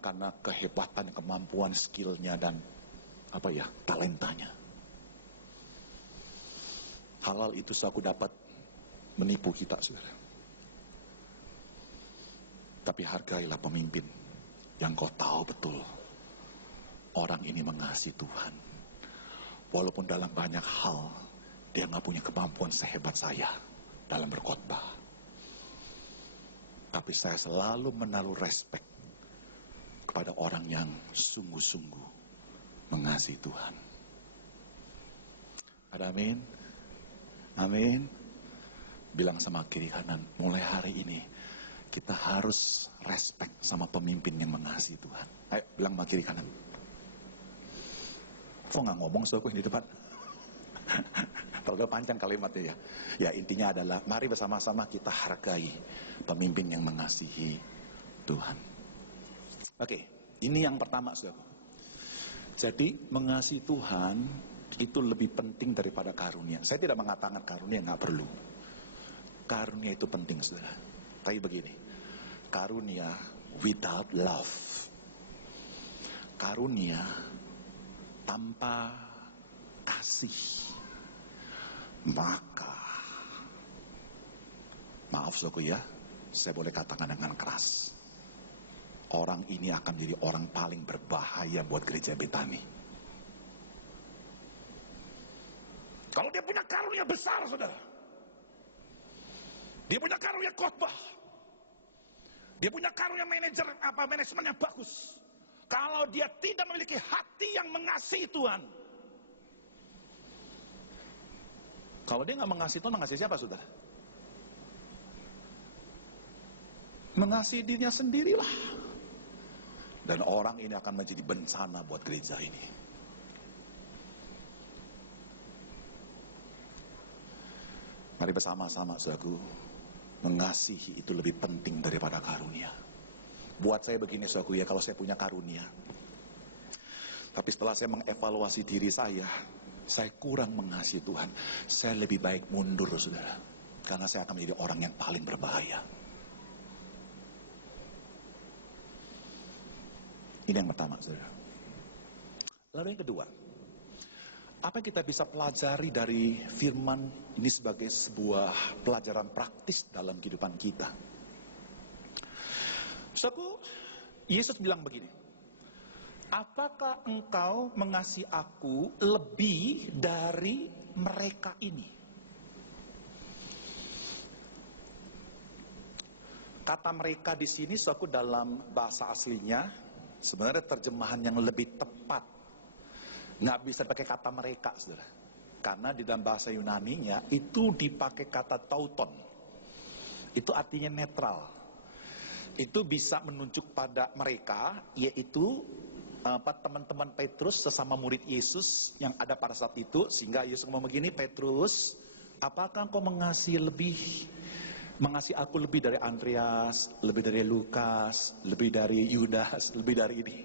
karena kehebatan, kemampuan, skillnya dan talentanya. Hal-hal itu aku dapat menipu kita, saudara. Tapi hargailah pemimpin yang kau tahu betul orang ini mengasihi Tuhan. Walaupun dalam banyak hal dia nggak punya kemampuan sehebat saya dalam berkhotbah. Tapi saya selalu menaruh respek kepada orang yang sungguh-sungguh mengasihi Tuhan. Ada amin? Amin. Bilang sama kiri kanan, mulai hari ini kita harus respek sama pemimpin yang mengasihi Tuhan. Ayo bilang sama kiri kanan. Kok nggak ngomong soalnya di depan? Terlalu panjang kalimatnya ya. Ya intinya adalah mari bersama-sama kita hargai pemimpin yang mengasihi Tuhan. Oke, ini yang pertama saudara. Jadi mengasihi Tuhan itu lebih penting daripada karunia. Saya tidak mengatakan karunia nggak perlu. Karunia itu penting saudara. Tapi begini, karunia without love, karunia tanpa kasih, maka, maaf saudaraku ya, saya boleh katakan dengan keras, orang ini akan menjadi orang paling berbahaya buat gereja Betani. Kalau dia punya karunia besar saudara, dia punya karunia khotbah, dia punya karunia manajemen yang bagus. Kalau dia tidak memiliki hati yang mengasihi Tuhan, kalau dia nggak mengasihi Tuhan, mengasihi siapa saudara? Mengasihi dirinya sendirilah. Dan orang ini akan menjadi bencana buat gereja ini. Mari bersama-sama saudaraku, mengasihi itu lebih penting daripada karunia. Buat saya begini saudaraku ya, kalau saya punya karunia, tapi setelah saya mengevaluasi diri saya kurang mengasihi Tuhan, saya lebih baik mundur saudara. Karena saya akan menjadi orang yang paling berbahaya. Ini yang pertama saudara. Lalu yang kedua, apa yang kita bisa pelajari dari firman ini sebagai sebuah pelajaran praktis dalam kehidupan kita? Saudaraku, Yesus bilang begini, apakah engkau mengasihi aku lebih dari mereka ini? Kata mereka di sini, saudaraku, dalam bahasa aslinya sebenarnya terjemahan yang lebih tepat. Nggak bisa pakai kata mereka, saudara. Karena di dalam bahasa Yunaninya itu dipakai kata tauton. Itu artinya netral. Itu bisa menunjuk pada mereka, yaitu teman-teman Petrus, sesama murid Yesus yang ada pada saat itu. Sehingga Yesus ngomong begini, Petrus, apakah engkau mengasihi aku lebih dari Andreas, lebih dari Lukas, lebih dari Yudas, lebih dari ini?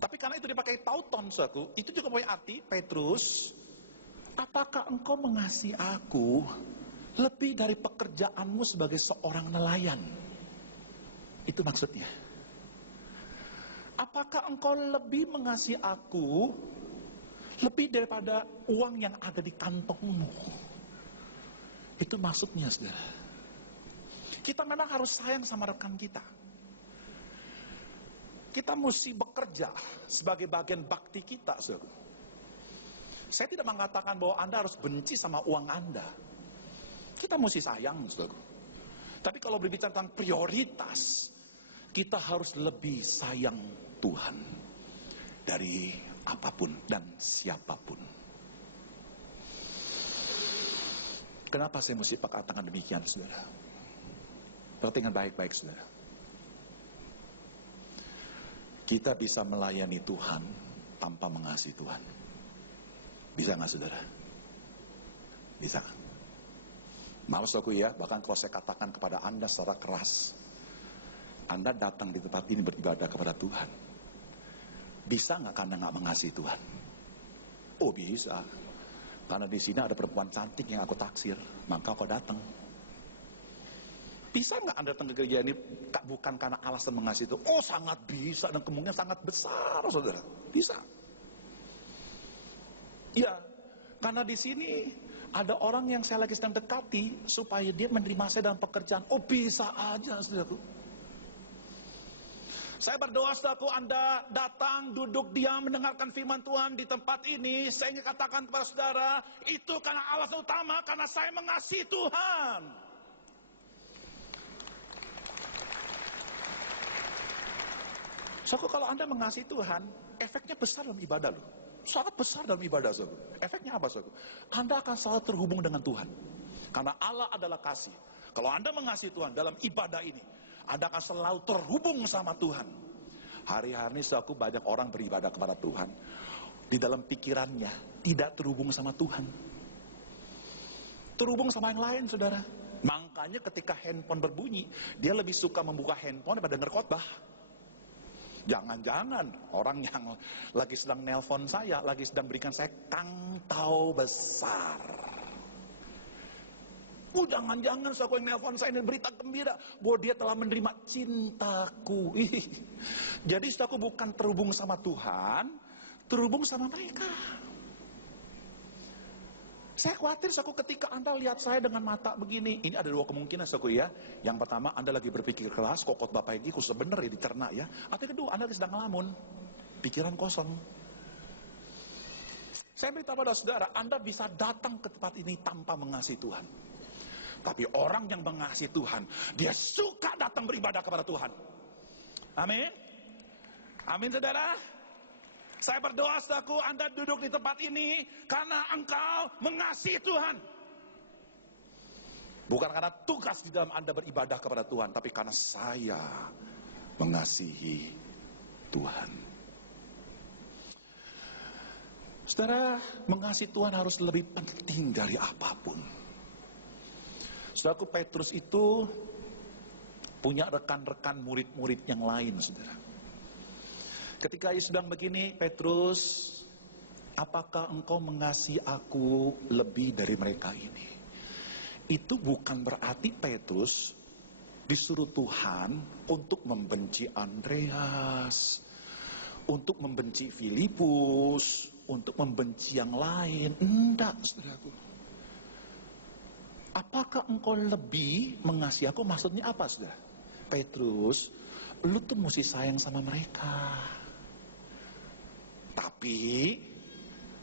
Tapi karena itu dipakai tauton, saudaraku, itu juga punya arti, Petrus, apakah engkau mengasihi aku lebih dari pekerjaanmu sebagai seorang nelayan? Itu maksudnya. Apakah engkau lebih mengasihi aku lebih daripada uang yang ada di kantongmu? Itu maksudnya saudara. Kita memang harus sayang sama rekan kita. Kita mesti bekerja sebagai bagian bakti kita, saudara. Saya tidak mengatakan bahwa Anda harus benci sama uang Anda. Kita mesti sayang, saudara. Tapi kalau berbicara tentang prioritas, kita harus lebih sayang Tuhan dari apapun dan siapapun. Kenapa saya mesti katakan demikian, saudara? Perhatikan baik-baik, saudara. Kita bisa melayani Tuhan tanpa mengasihi Tuhan. Bisa nggak, saudara? Bisa. Malas aku ya, bahkan kalau saya katakan kepada Anda secara keras, Anda datang di tempat ini beribadah kepada Tuhan. Bisa nggak karena nggak mengasihi Tuhan? Oh bisa. Karena di sini ada perempuan cantik yang aku taksir, maka kau datang. Bisa nggak Anda datang ke gereja ini bukan karena alasan mengasihi Tuhan? Oh sangat bisa, dan kemungkinan sangat besar, saudara. Bisa. Ya, karena di sini ada orang yang saya lagi sedang dekati supaya dia menerima saya dalam pekerjaan. Oh bisa aja, saudaraku. Saya berdoa, saudaraku, Anda datang, duduk, diam, mendengarkan firman Tuhan di tempat ini. Saya ingin katakan kepada saudara, itu karena alasan utama, karena saya mengasihi Tuhan. Saudaraku, kalau Anda mengasihi Tuhan, efeknya besar dalam ibadah loh. Sangat besar dalam ibadah, saudaraku. Efeknya apa, saudaraku? Anda akan selalu terhubung dengan Tuhan. Karena Allah adalah kasih. Kalau Anda mengasihi Tuhan dalam ibadah ini, Anda akan selalu terhubung sama Tuhan. Hari-hari ini, saudaraku, banyak orang beribadah kepada Tuhan. Di dalam pikirannya, tidak terhubung sama Tuhan. Terhubung sama yang lain, saudara. Makanya ketika handphone berbunyi, dia lebih suka membuka handphone daripada dengar khotbah. Jangan-jangan orang yang lagi sedang nelpon saya, lagi sedang berikan saya kangtau besar. Jangan-jangan saya yang nelpon saya ini berita gembira bahwa dia telah menerima cintaku. Jadi saudaraku bukan terhubung sama Tuhan, terhubung sama mereka. Saya khawatir, saudaraku, ketika Anda lihat saya dengan mata begini, ini ada dua kemungkinan, saudaraku ya. Yang pertama, Anda lagi berpikir keras, kok khotbah pagi, kok sebenar ya dicerna ya. Atau kedua, Anda sedang ngelamun, pikiran kosong. Saya beritahu pada saudara, Anda bisa datang ke tempat ini tanpa mengasihi Tuhan. Tapi orang yang mengasihi Tuhan, dia suka datang beribadah kepada Tuhan. Amin. Amin, saudara. Saya berdoa, saudaraku, Anda duduk di tempat ini karena engkau mengasihi Tuhan. Bukan karena tugas di dalam Anda beribadah kepada Tuhan, tapi karena saya mengasihi Tuhan. Saudara, mengasihi Tuhan harus lebih penting dari apapun. Saudaraku, Petrus itu punya rekan-rekan murid-murid yang lain, saudara. Ketika Yesus sedang begini, Petrus, apakah engkau mengasihi aku lebih dari mereka ini? Itu bukan berarti Petrus disuruh Tuhan untuk membenci Andreas, untuk membenci Filipus, untuk membenci yang lain. Enggak, saudaraku. Apakah engkau lebih mengasihi aku? Maksudnya apa, saudara? Petrus, lu tuh mesti sayang sama mereka. Tapi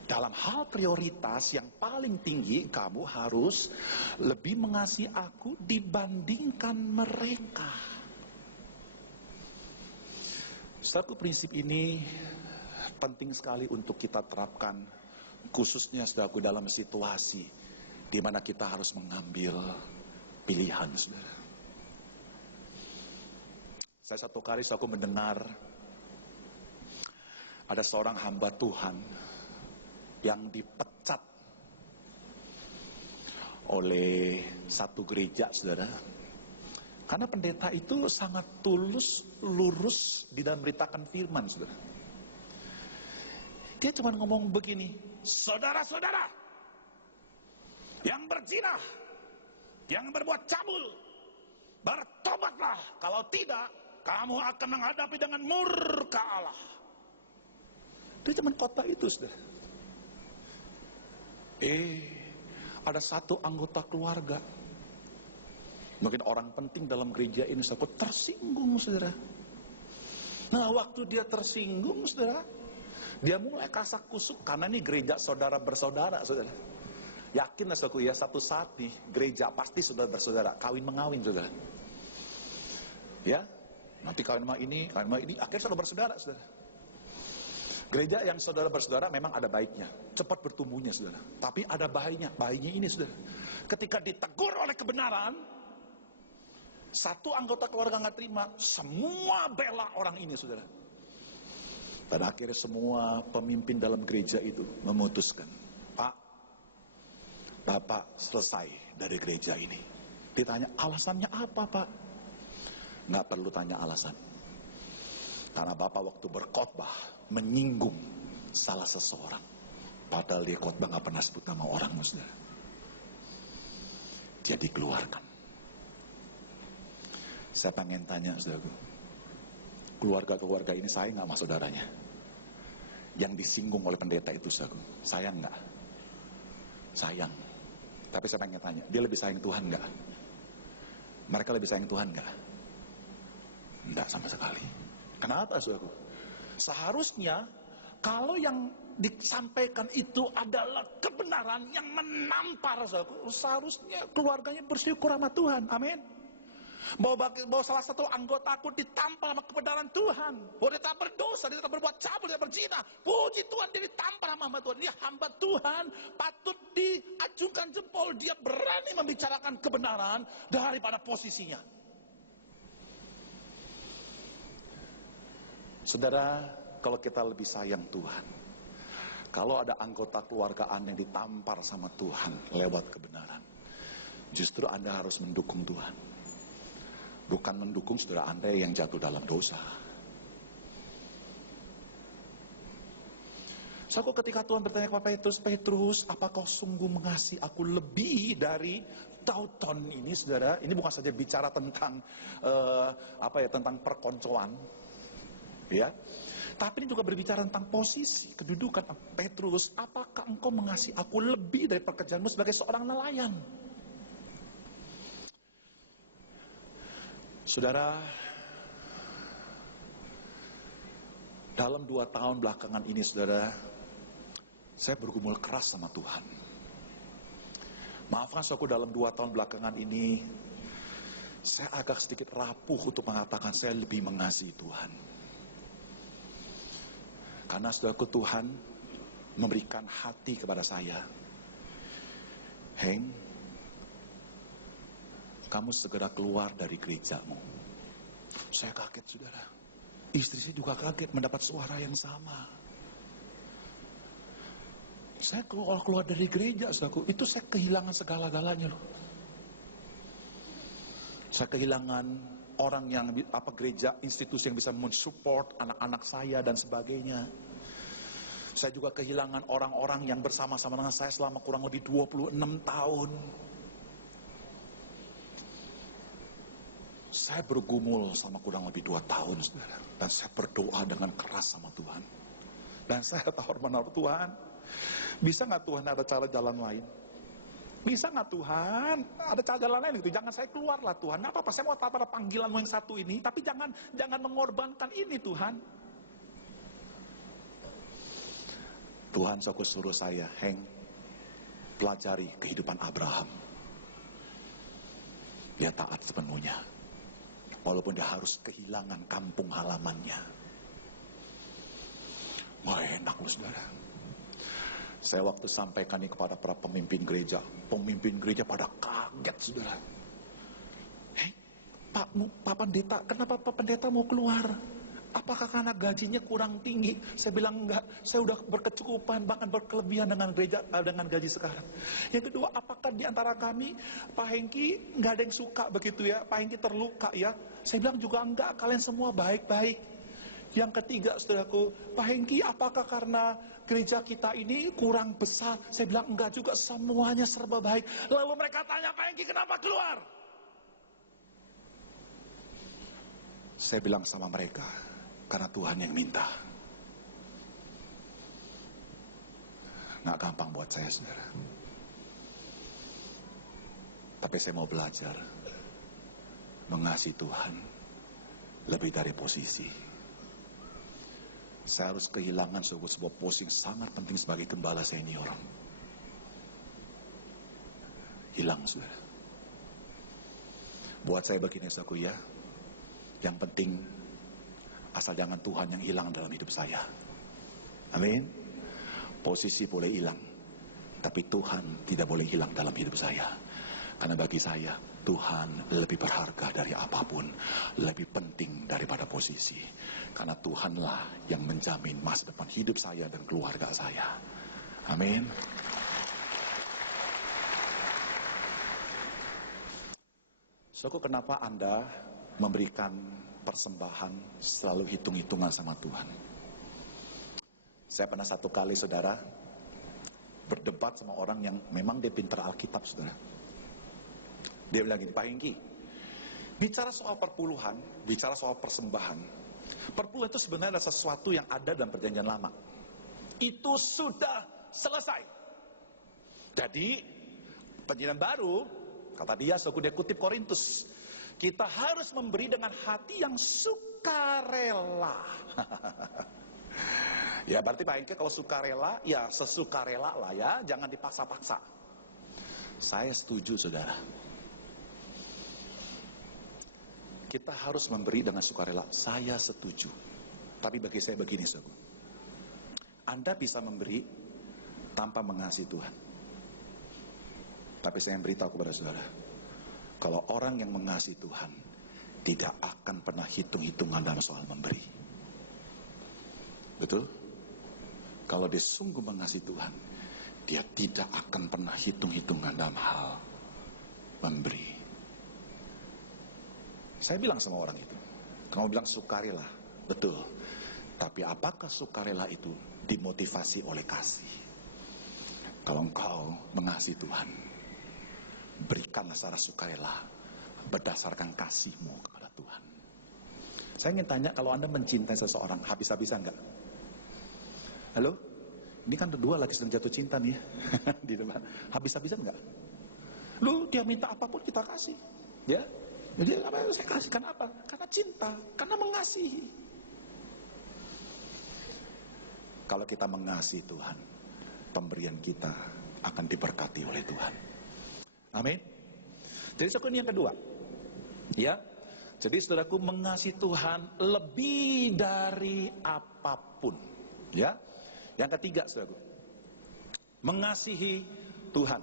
dalam hal prioritas yang paling tinggi, kamu harus lebih mengasihi aku dibandingkan mereka. Satu prinsip ini penting sekali untuk kita terapkan, khususnya saudaraku dalam situasi di mana kita harus mengambil pilihan, saudara. Saya satu kali aku mendengar ada seorang hamba Tuhan yang dipecat oleh satu gereja, saudara. Karena pendeta itu sangat tulus, lurus di dalam beritakan firman, saudara. Dia cuma ngomong begini, saudara-saudara yang berzina, yang berbuat cabul, bertobatlah, kalau tidak kamu akan menghadapi dengan murka Allah. Dia cuma khotbah itu, saudara. Ada satu anggota keluarga, mungkin orang penting dalam gereja ini, saudara, tersinggung, saudara. Nah, waktu dia tersinggung, saudara, dia mulai kasak kusuk karena ini gereja saudara bersaudara, saudara. Yakin saudaraku ya, satu saat nih gereja pasti saudara bersaudara, kawin mengawin, saudara. Ya, nanti kawin sama ini, akhirnya saudara bersaudara, saudara. Gereja yang saudara bersaudara memang ada baiknya, cepat bertumbuhnya, saudara. Tapi ada baiknya ini, saudara. Ketika ditegur oleh kebenaran, satu anggota keluarga nggak terima, semua bela orang ini, saudara. Pada akhirnya semua pemimpin dalam gereja itu memutuskan, Pak, Bapak selesai dari gereja ini. Ditanya alasannya apa, Pak? Nggak perlu tanya alasan. Karena Bapak waktu berkhotbah menyinggung salah seseorang, padahal dia khotbah nggak pernah sebut nama orang, saudara. Dia dikeluarkan. Saya pengen tanya, saudaraku, keluarga-keluarga ini sayang nggak sama saudaranya? Yang disinggung oleh pendeta itu, saudaraku, sayang nggak? Sayang. Tapi saya pengen tanya, dia lebih sayang Tuhan nggak? Mereka lebih sayang Tuhan nggak? Enggak sama sekali. Kenapa, saudaraku? Seharusnya kalau yang disampaikan itu adalah kebenaran yang menampar, saudaraku, seharusnya keluarganya bersyukur sama Tuhan. Amin. Bahwa salah satu anggotaku ditampar sama kebenaran Tuhan, bahwa dia tak berdosa, dia tak berbuat cabul, dia tak berzina. Puji Tuhan, dia ditampar sama hamba Tuhan. Dia hamba Tuhan, patut diacungkan jempol. Dia berani membicarakan kebenaran daripada posisinya. Saudara, kalau kita lebih sayang Tuhan, kalau ada anggota keluarga Anda yang ditampar sama Tuhan lewat kebenaran, justru Anda harus mendukung Tuhan. Bukan mendukung saudara Anda yang jatuh dalam dosa. So, ketika Tuhan bertanya kepada Petrus, Petrus, apakah kau sungguh mengasihi aku lebih dari tauton ini, saudara? Ini bukan saja bicara tentang tentang perkoncoan, ya. Tapi ini juga berbicara tentang posisi, kedudukan Petrus. Apakah engkau mengasihi aku lebih dari pekerjaanmu sebagai seorang nelayan? Saudara, dalam 2 tahun belakangan ini, saudara, saya bergumul keras sama Tuhan. Maafkan saudaraku, dalam 2 tahun belakangan ini, saya agak sedikit rapuh untuk mengatakan saya lebih mengasihi Tuhan. Karena saudaraku, Tuhan memberikan hati kepada saya. Heng, kamu segera keluar dari gerejamu. Saya kaget, saudara. Istri saya juga kaget mendapat suara yang sama. Saya keluar dari gereja, saudaraku, itu saya kehilangan segala-galanya loh. Saya kehilangan orang yang gereja, institusi yang bisa mensupport anak-anak saya dan sebagainya. Saya juga kehilangan orang-orang yang bersama-sama dengan saya selama kurang lebih 26 tahun. Saya bergumul sama kurang lebih 2 tahun, saudara. Dan saya berdoa dengan keras sama Tuhan. Dan saya tawar-menawar, Tuhan, bisa nggak Tuhan ada cara jalan lain? Bisa nggak Tuhan ada cara jalan lain gitu? Jangan saya keluar lah Tuhan. Nggak apa-apa, saya mau taat pada panggilanmu yang satu ini. Tapi jangan mengorbankan ini, Tuhan. Tuhan suruh saya, Heng, pelajari kehidupan Abraham. Dia taat sepenuhnya. Walaupun dia harus kehilangan kampung halamannya. Wah, enak loh, saudara. Saya waktu sampaikan ini kepada para pemimpin gereja pada kaget, saudara. Hei, Pak Pendeta, kenapa Pak Pendeta mau keluar? Apakah karena gajinya kurang tinggi? Saya bilang enggak, saya udah berkecukupan, bahkan berkelebihan dengan gereja, dengan gaji sekarang. Yang kedua, apakah di antara kami, Pak Hengki nggak ada yang suka begitu ya? Pak Hengki terluka ya? Saya bilang juga enggak, kalian semua baik-baik. Yang ketiga, saudaraku, Pak Hengki, apakah karena gereja kita ini kurang besar? Saya bilang enggak juga, semuanya serba baik. Lalu mereka tanya, Pak Hengki kenapa keluar? Saya bilang sama mereka, karena Tuhan yang minta. Nggak gampang buat saya, saudara. Tapi saya mau belajar mengasihi Tuhan lebih dari posisi. Saya harus kehilangan sebuah posisi yang sangat penting sebagai gembala senior. Hilang, saudara. Buat saya begini, saudaraku ya. Yang penting, asal jangan Tuhan yang hilang dalam hidup saya. Amin. Posisi boleh hilang, tapi Tuhan tidak boleh hilang dalam hidup saya. Karena bagi saya, Tuhan lebih berharga dari apapun, lebih penting daripada posisi. Karena Tuhanlah yang menjamin masa depan hidup saya dan keluarga saya. Amin. So, kenapa Anda memberikan persembahan selalu hitung-hitungan sama Tuhan? Saya pernah satu kali, saudara, berdebat sama orang yang memang dia pintar Alkitab, saudara. Dia bilang gini, Pak Hengki, bicara soal perpuluhan, bicara soal persembahan, perpuluhan itu sebenarnya adalah sesuatu yang ada dalam perjanjian lama. Itu sudah selesai. Jadi, perjanjian baru, kata dia, dia kutip Korintus, kita harus memberi dengan hati yang sukarela. Ya berarti Pak Hengki kalau sukarela, ya sesukarela lah ya, jangan dipaksa-paksa. Saya setuju, saudara. Kita harus memberi dengan sukarela. Saya setuju. Tapi bagi saya begini, saudara. Anda bisa memberi tanpa mengasihi Tuhan. Tapi saya beritahu kepada saudara, kalau orang yang mengasihi Tuhan tidak akan pernah hitung-hitungan dalam soal memberi. Betul? Kalau dia sungguh mengasihi Tuhan, dia tidak akan pernah hitung-hitungan dalam hal memberi. Saya bilang sama orang itu, kamu bilang sukarela, betul. Tapi apakah sukarela itu dimotivasi oleh kasih? Kalau engkau mengasihi Tuhan, berikanlah secara sukarela berdasarkan kasihmu kepada Tuhan. Saya ingin tanya, kalau Anda mencintai seseorang, habis-habisan enggak? Halo? Ini kan berdua lagi sedang jatuh cinta nih ya. Di depan. Habis-habisan enggak? Lu dia minta apapun kita kasih. Ya? Jadi apa yang saya kasih? Karena apa? Karena cinta, karena mengasihi. Kalau kita mengasihi Tuhan, pemberian kita akan diberkati oleh Tuhan. Amin. Jadi saudara, yang kedua, ya. Jadi saudaraku, mengasihi Tuhan lebih dari apapun, ya. Yang ketiga, saudaraku, mengasihi Tuhan.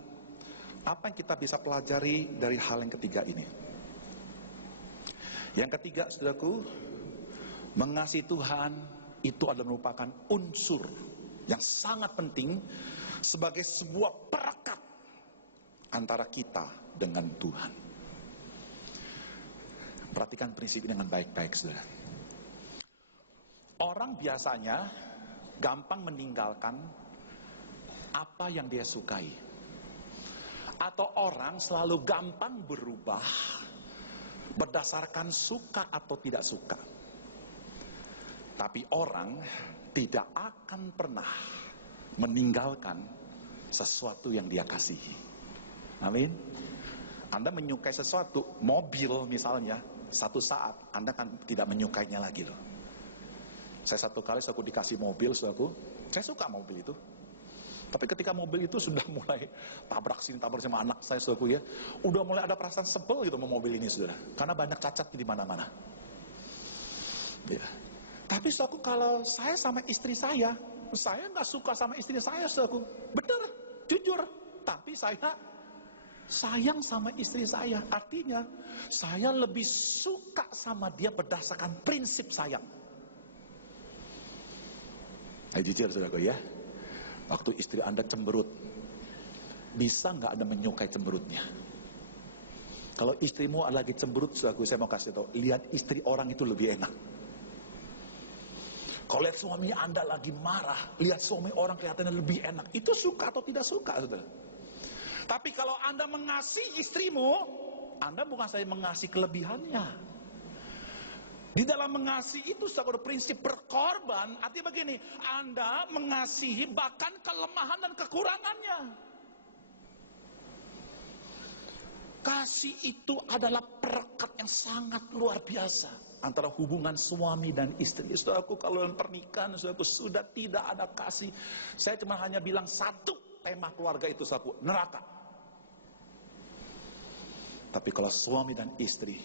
Apa yang kita bisa pelajari dari hal yang ketiga ini? Yang ketiga, saudaraku, mengasihi Tuhan itu adalah merupakan unsur yang sangat penting sebagai sebuah perekat antara kita dengan Tuhan. Perhatikan prinsip ini dengan baik-baik, saudara. Orang biasanya gampang meninggalkan apa yang dia sukai. Atau orang selalu gampang berubah berdasarkan suka atau tidak suka. Tapi orang tidak akan pernah meninggalkan sesuatu yang dia kasihi. Amin. Anda menyukai sesuatu, mobil misalnya, satu saat Anda kan tidak menyukainya lagi loh. Saya satu kali aku dikasih mobil, saudaraku, saya suka mobil itu. Tapi ketika mobil itu sudah mulai tabrak sini, tabrak sama anak saya, saudaraku ya, udah mulai ada perasaan sebel gitu sama mobil ini, saudara. Karena banyak cacat di mana-mana. Ya. Tapi saudaraku, kalau saya sama istri saya nggak suka sama istri saya, saudaraku. Benar, jujur. Tapi saya sayang sama istri saya. Artinya, saya lebih suka sama dia berdasarkan prinsip sayang. Jujur, saudaraku ya. Waktu istri Anda cemberut, bisa nggak Anda menyukai cemberutnya? Kalau istrimu lagi cemberut, saya mau kasih tahu, lihat istri orang itu lebih enak. Kalau lihat suami Anda lagi marah, lihat suami orang kelihatannya lebih enak. Itu suka atau tidak suka, saudara? Tapi kalau Anda mengasihi istrimu, Anda bukan saja mengasihi kelebihannya. Di dalam mengasihi itu saudara, prinsip berkorban, artinya begini, Anda mengasihi bahkan kelemahan dan kekurangannya. Kasih itu adalah perekat yang sangat luar biasa. antara hubungan suami dan istri. Saudaraku, kalau dalam pernikahan, saudaraku, sudah tidak ada kasih. Saya cuma hanya bilang satu tema keluarga itu, saudaraku, neraka. Tapi kalau suami dan istri,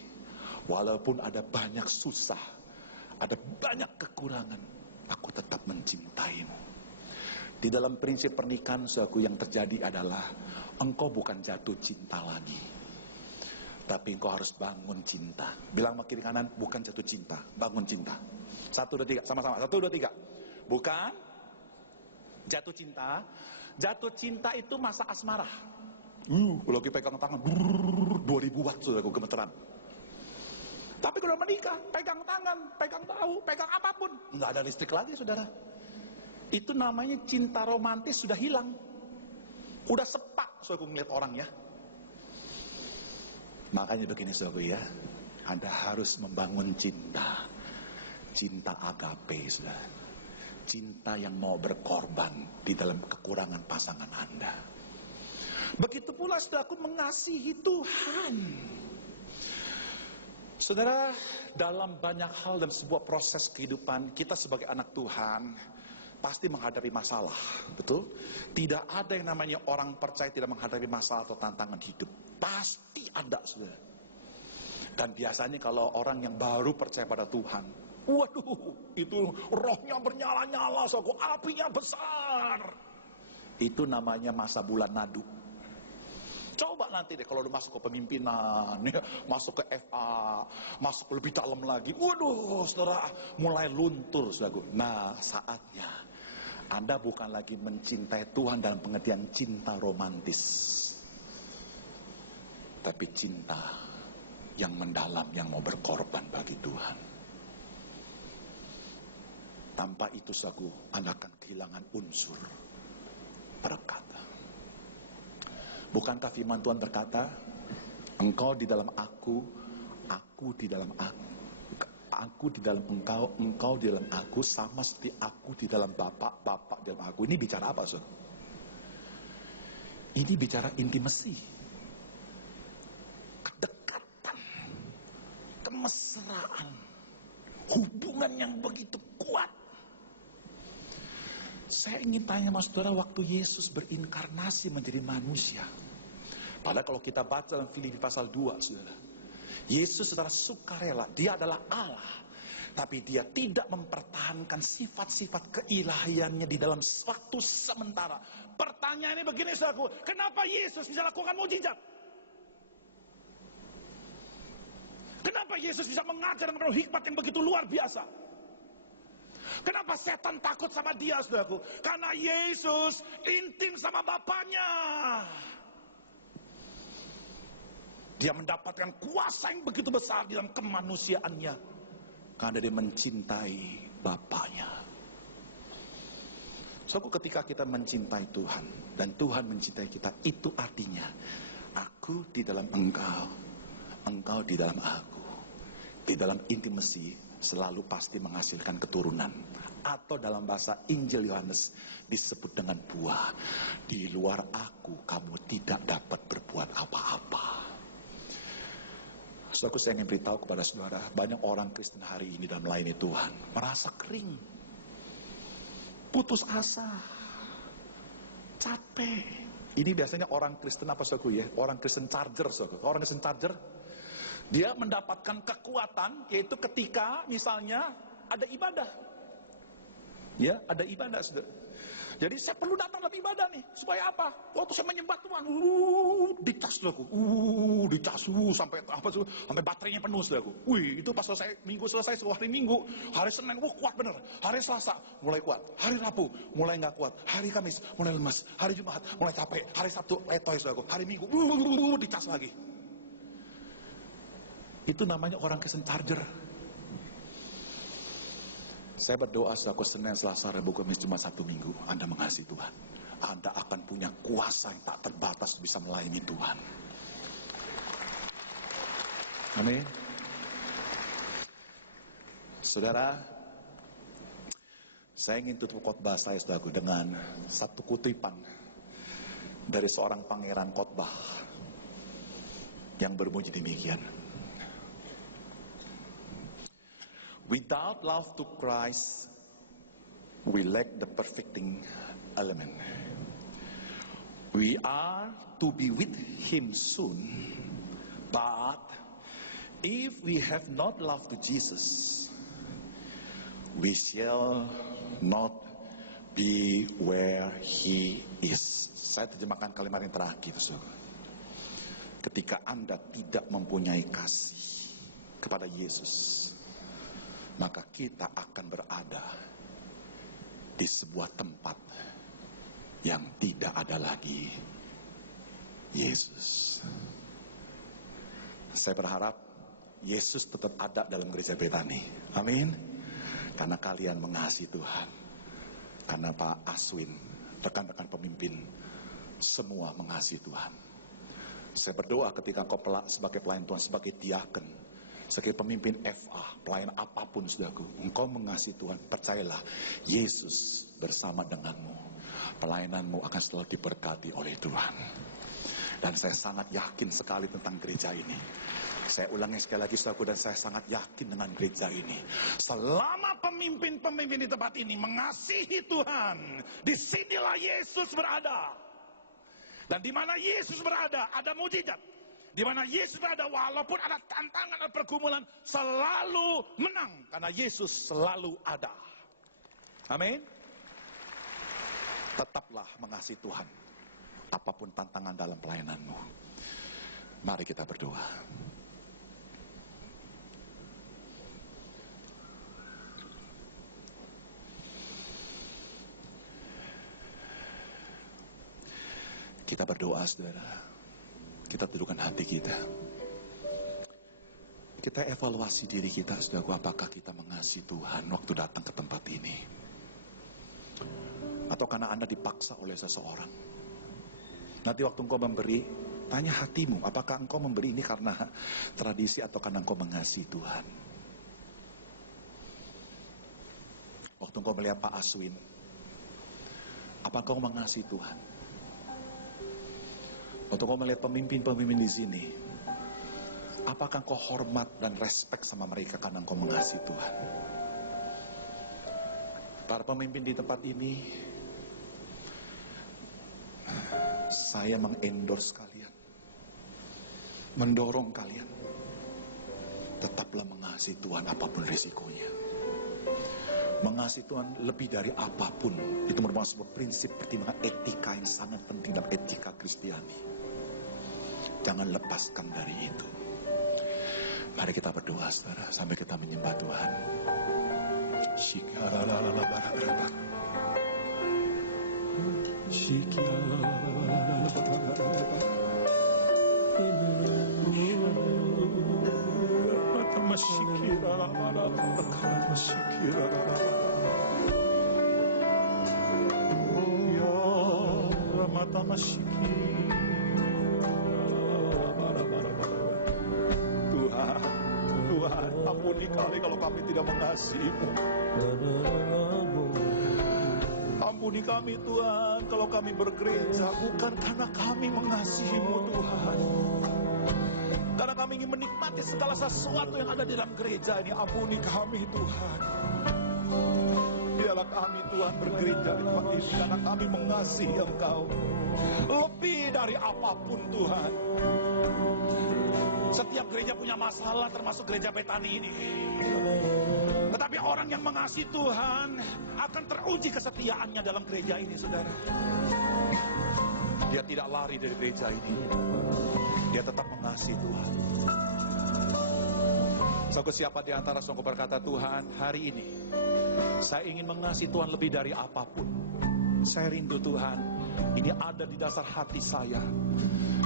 walaupun ada banyak susah, ada banyak kekurangan, aku tetap mencintaimu. Di dalam prinsip pernikahan, saudaraku, yang terjadi adalah engkau bukan jatuh cinta lagi, tapi engkau harus bangun cinta. Bilang sama kiri kanan, bukan jatuh cinta, bangun cinta. 1, 2, 3, sama-sama. 1, 2, 3. Bukan jatuh cinta. Jatuh cinta itu masa asmara. Lagi pegang tangan, 2000 watt, saudaraku, gemeteran. Tapi kalau menikah, pegang tangan, pegang bahu, pegang apapun, nggak ada listrik lagi, saudara. Itu namanya cinta romantis sudah hilang. Udah sepak, saudaraku, ngeliat orang ya. Makanya begini, saudaraku ya, Anda harus membangun cinta. Cinta agape, saudara. Cinta yang mau berkorban di dalam kekurangan pasangan Anda. Begitu pula, saudaraku, mengasihi Tuhan. Saudara, dalam banyak hal dalam sebuah proses kehidupan, kita sebagai anak Tuhan pasti menghadapi masalah, betul? Tidak ada yang namanya orang percaya tidak menghadapi masalah atau tantangan hidup. Pasti ada, saudara. Dan biasanya kalau orang yang baru percaya pada Tuhan, waduh, itu rohnya bernyala-nyala, saudaraku, apinya besar. Itu namanya masa bulan nadu. Coba nanti deh kalau udah masuk ke pemimpinan, ya, masuk ke FA, masuk lebih dalam lagi, waduh, saudara, mulai luntur, saudaraku. Nah, saatnya Anda bukan lagi mencintai Tuhan dalam pengertian cinta romantis, tapi cinta yang mendalam, yang mau berkorban bagi Tuhan. Tanpa itu, saudaraku, Anda akan kehilangan unsur berkat. Bukankah firman Tuhan berkata, engkau di dalam aku di dalam aku di dalam engkau, engkau di dalam aku, sama seperti aku di dalam Bapa, Bapa di dalam aku. Ini bicara apa, saudara? Ini bicara intimasi, kedekatan, kemesraan, hubungan yang begitu kuat. Saya ingin tanya sama saudara, waktu Yesus berinkarnasi menjadi manusia, padahal kalau kita baca dalam Filipi pasal 2, saudara, Yesus secara sukarela, dia adalah Allah, tapi dia tidak mempertahankan sifat-sifat keilahiannya di dalam waktu sementara. Pertanyaannya begini, saudaraku, kenapa Yesus bisa lakukan mukjizat? Kenapa Yesus bisa mengajar dengan hikmat yang begitu luar biasa? Kenapa setan takut sama dia, saudaraku? Karena Yesus intim sama Bapaknya. Dia mendapatkan kuasa yang begitu besar di dalam kemanusiaannya, karena dia mencintai Bapaknya. Saudaraku, ketika kita mencintai Tuhan dan Tuhan mencintai kita, itu artinya aku di dalam engkau, engkau di dalam aku. Di dalam intimasi selalu pasti menghasilkan keturunan. Atau dalam bahasa Injil Yohanes disebut dengan buah. Di luar aku kamu tidak dapat berbuat apa-apa. Saudaraku, saya ingin beritahu kepada saudara, banyak orang Kristen hari ini dalam melayani Tuhan merasa kering, putus asa, capek. Ini biasanya orang Kristen apa, saudaraku ya? Orang Kristen charger, saudaraku. Orang Kristen charger, dia mendapatkan kekuatan yaitu ketika misalnya ada ibadah. Ya, ada ibadah, saudara. Jadi saya perlu datang dalam ibadah nih, supaya apa? Waktu saya menyembah Tuhan, dicas, saudaraku. Dicas, sampai apa, sampai baterainya penuh, saudaraku. Itu pas selesai minggu, selesai hari Minggu, hari Senin, kuat bener. Hari Selasa mulai kuat, hari Rabu mulai nggak kuat, hari Kamis mulai lemas, hari Jumat mulai capek, hari Sabtu letoy, saudaraku. Hari Minggu dicas lagi. Itu namanya orang Kristen charger. Saya berdoa, saudaraku, Senin, Selasa, Rabu, Kamis, Jumat, Sabtu, Minggu, Anda mengasihi Tuhan, Anda akan punya kuasa yang tak terbatas bisa melayani Tuhan. Amin. Saudara, saya ingin tutup khotbah saya, saudaraku, dengan satu kutipan dari seorang pangeran khotbah yang berbunyi demikian. Without love to Christ, we lack the perfecting element. We are to be with Him soon, but if we have not love to Jesus, we shall not be where He is. Saya terjemahkan kalimat yang terakhir, saudara. Ketika Anda tidak mempunyai kasih kepada Yesus, maka kita akan berada di sebuah tempat yang tidak ada lagi Yesus. Saya berharap Yesus tetap ada dalam gereja Betani. Amin. Karena kalian mengasihi Tuhan. Karena Pak Aswin, rekan-rekan pemimpin, semua mengasihi Tuhan. Saya berdoa ketika engkau sebagai pelayan Tuhan, sebagai diaken, sebagai pemimpin FA, pelayan apapun saudaraku, engkau mengasihi Tuhan, percayalah, Yesus bersama denganmu. Pelayananmu akan selalu diberkati oleh Tuhan. Dan saya sangat yakin sekali tentang gereja ini. Saya ulangi sekali lagi saudaraku, dan saya sangat yakin dengan gereja ini. Selama pemimpin-pemimpin di tempat ini mengasihi Tuhan, disinilah Yesus berada. Dan di mana Yesus berada, ada mujizat. Di mana Yesus berada, walaupun ada tantangan dan pergumulan, selalu menang. Karena Yesus selalu ada. Amin. Tetaplah mengasihi Tuhan, apapun tantangan dalam pelayananmu. Mari kita berdoa. Kita berdoa, saudara. Kita dudukkan hati kita. Kita evaluasi diri kita, saudaraku, apakah kita mengasihi Tuhan waktu datang ke tempat ini? Atau karena Anda dipaksa oleh seseorang? Nanti waktu engkau memberi, tanya hatimu, apakah engkau memberi ini karena tradisi atau karena engkau mengasihi Tuhan? Waktu engkau melihat Pak Aswin, apakah engkau mengasihi Tuhan? Waktu engkau melihat pemimpin-pemimpin di sini, apakah engkau hormat dan respect sama mereka karena engkau mengasihi Tuhan? Para pemimpin di tempat ini, saya mengendorse kalian, mendorong kalian, tetaplah mengasihi Tuhan apapun risikonya. Mengasihi Tuhan lebih dari apapun, itu merupakan sebuah prinsip pertimbangan etika yang sangat penting dalam etika Kristiani. Jangan lepaskan dari itu. Mari kita berdoa, saudara, sampai kita menyembah Tuhan. Tuhan, ampuni kami kalau kami tidak mengasihi-Mu. Ampuni kami Tuhan kalau kami bergereja bukan karena kami mengasihi-Mu Tuhan, karena kami ingin menikmati segala sesuatu yang ada di dalam gereja ini. Ampuni kami Tuhan. Biarlah kami Tuhan bergereja di tempat ini karena kami mengasihi Engkau lebih dari apapun Tuhan. Setiap gereja punya masalah, termasuk gereja Betani ini. Tetapi orang yang mengasihi Tuhan akan teruji kesetiaannya dalam gereja ini, saudara. Dia tidak lari dari gereja ini. Dia tetap mengasihi Tuhan. Siapa di antara saudara berkata, Tuhan, hari ini saya ingin mengasihi Tuhan lebih dari apapun. Saya rindu Tuhan, ini ada di dasar hati saya.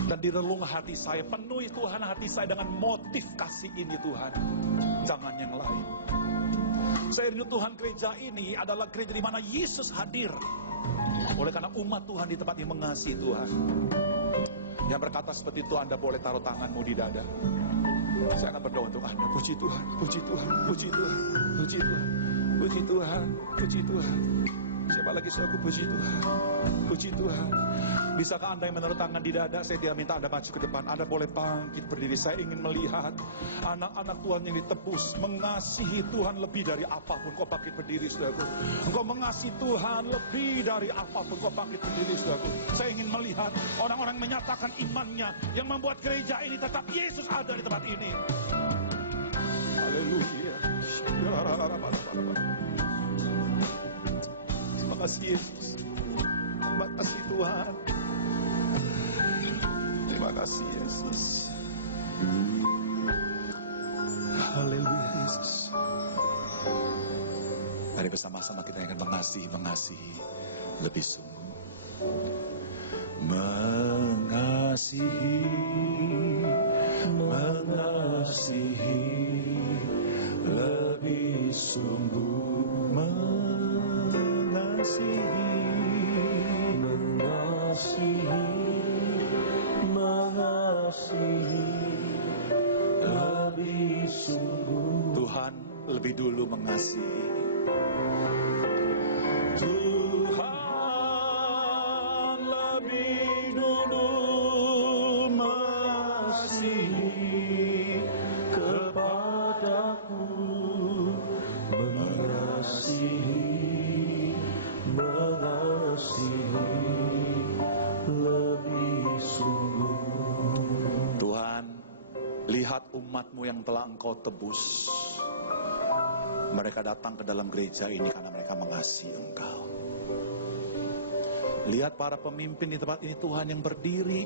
Dan di relung hati saya, penuhi Tuhan hati saya dengan motif kasih ini Tuhan. Jangan yang lain. Saya rindu Tuhan, gereja ini adalah gereja di mana Yesus hadir. Oleh karena umat Tuhan di tempat ini mengasihi Tuhan. Yang berkata seperti itu, Anda boleh taruh tanganmu di dada. Saya akan berdoa untuk Anda. Puji Tuhan, puji Tuhan, puji Tuhan, puji Tuhan, puji Tuhan, puji Tuhan. Siapa lagi saudaraku? Puji Tuhan. Puji Tuhan. Bisakah Anda yang menaruh tangan di dada? Saya tidak minta Anda maju ke depan. Anda boleh bangkit berdiri. Saya ingin melihat anak-anak Tuhan yang ditebus, mengasihi Tuhan lebih dari apapun. Kau bangkit berdiri, saudaraku. Engkau mengasihi Tuhan lebih dari apapun. Kau bangkit berdiri, saudaraku. Saya ingin melihat orang-orang menyatakan imannya yang membuat gereja ini tetap Yesus ada di tempat ini. Haleluya. Terima kasih Yesus. Terima kasih Tuhan. Terima kasih Yesus. Haleluya Yesus. Mari bersama-sama kita akan mengasihi lebih sungguh. Mengasihi lebih sungguh. Mengasihi lebih sungguh. Tuhan lebih dulu mengasihi. Tuhan lebih dulu mengasihi kepadaku. Mengasihi lebih sungguh. Tuhan, lihat umat-Mu yang telah Engkau tebus. Mereka datang ke dalam gereja ini karena mereka mengasihi Engkau. Lihat para pemimpin di tempat ini Tuhan yang berdiri.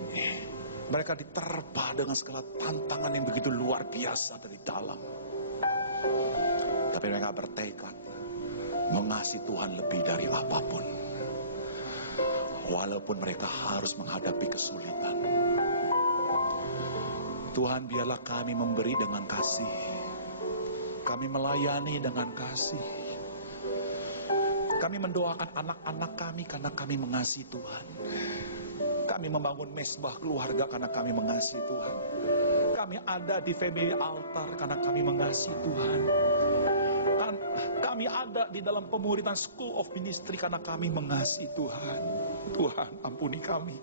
Mereka diterpa dengan segala tantangan yang begitu luar biasa dari dalam. Tapi mereka bertekad mengasihi Tuhan lebih dari apapun. Walaupun mereka harus menghadapi kesulitan. Tuhan, biarlah kami memberi dengan kasih. Kami melayani dengan kasih. Kami mendoakan anak-anak kami karena kami mengasihi Tuhan. Kami membangun mesbah keluarga karena kami mengasihi Tuhan. Kami ada di family altar karena kami mengasihi Tuhan. Kami ada di dalam pemuritan School of Ministry karena kami mengasihi Tuhan. Tuhan, ampuni kami.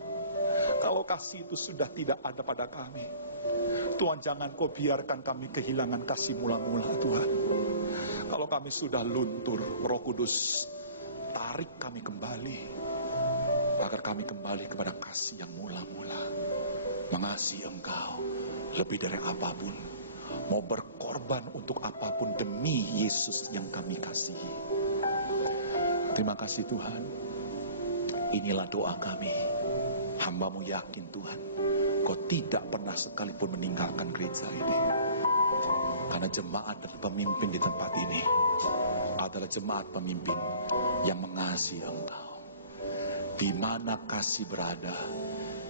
Kalau kasih itu sudah tidak ada pada kami, Tuhan, jangan Kau biarkan kami kehilangan kasih mula-mula, Tuhan. Kalau kami sudah luntur, Roh Kudus, tarik kami kembali, agar kami kembali kepada kasih yang mula-mula. Mengasihi Engkau lebih dari apapun, mau berkorban untuk apapun demi Yesus yang kami kasihi. Terima kasih Tuhan. Inilah doa kami. Hamba-Mu yakin Tuhan, Kau tidak pernah sekalipun meninggalkan gereja ini. Karena jemaat dan pemimpin di tempat ini adalah jemaat pemimpin yang mengasihi Engkau. Di mana kasih berada,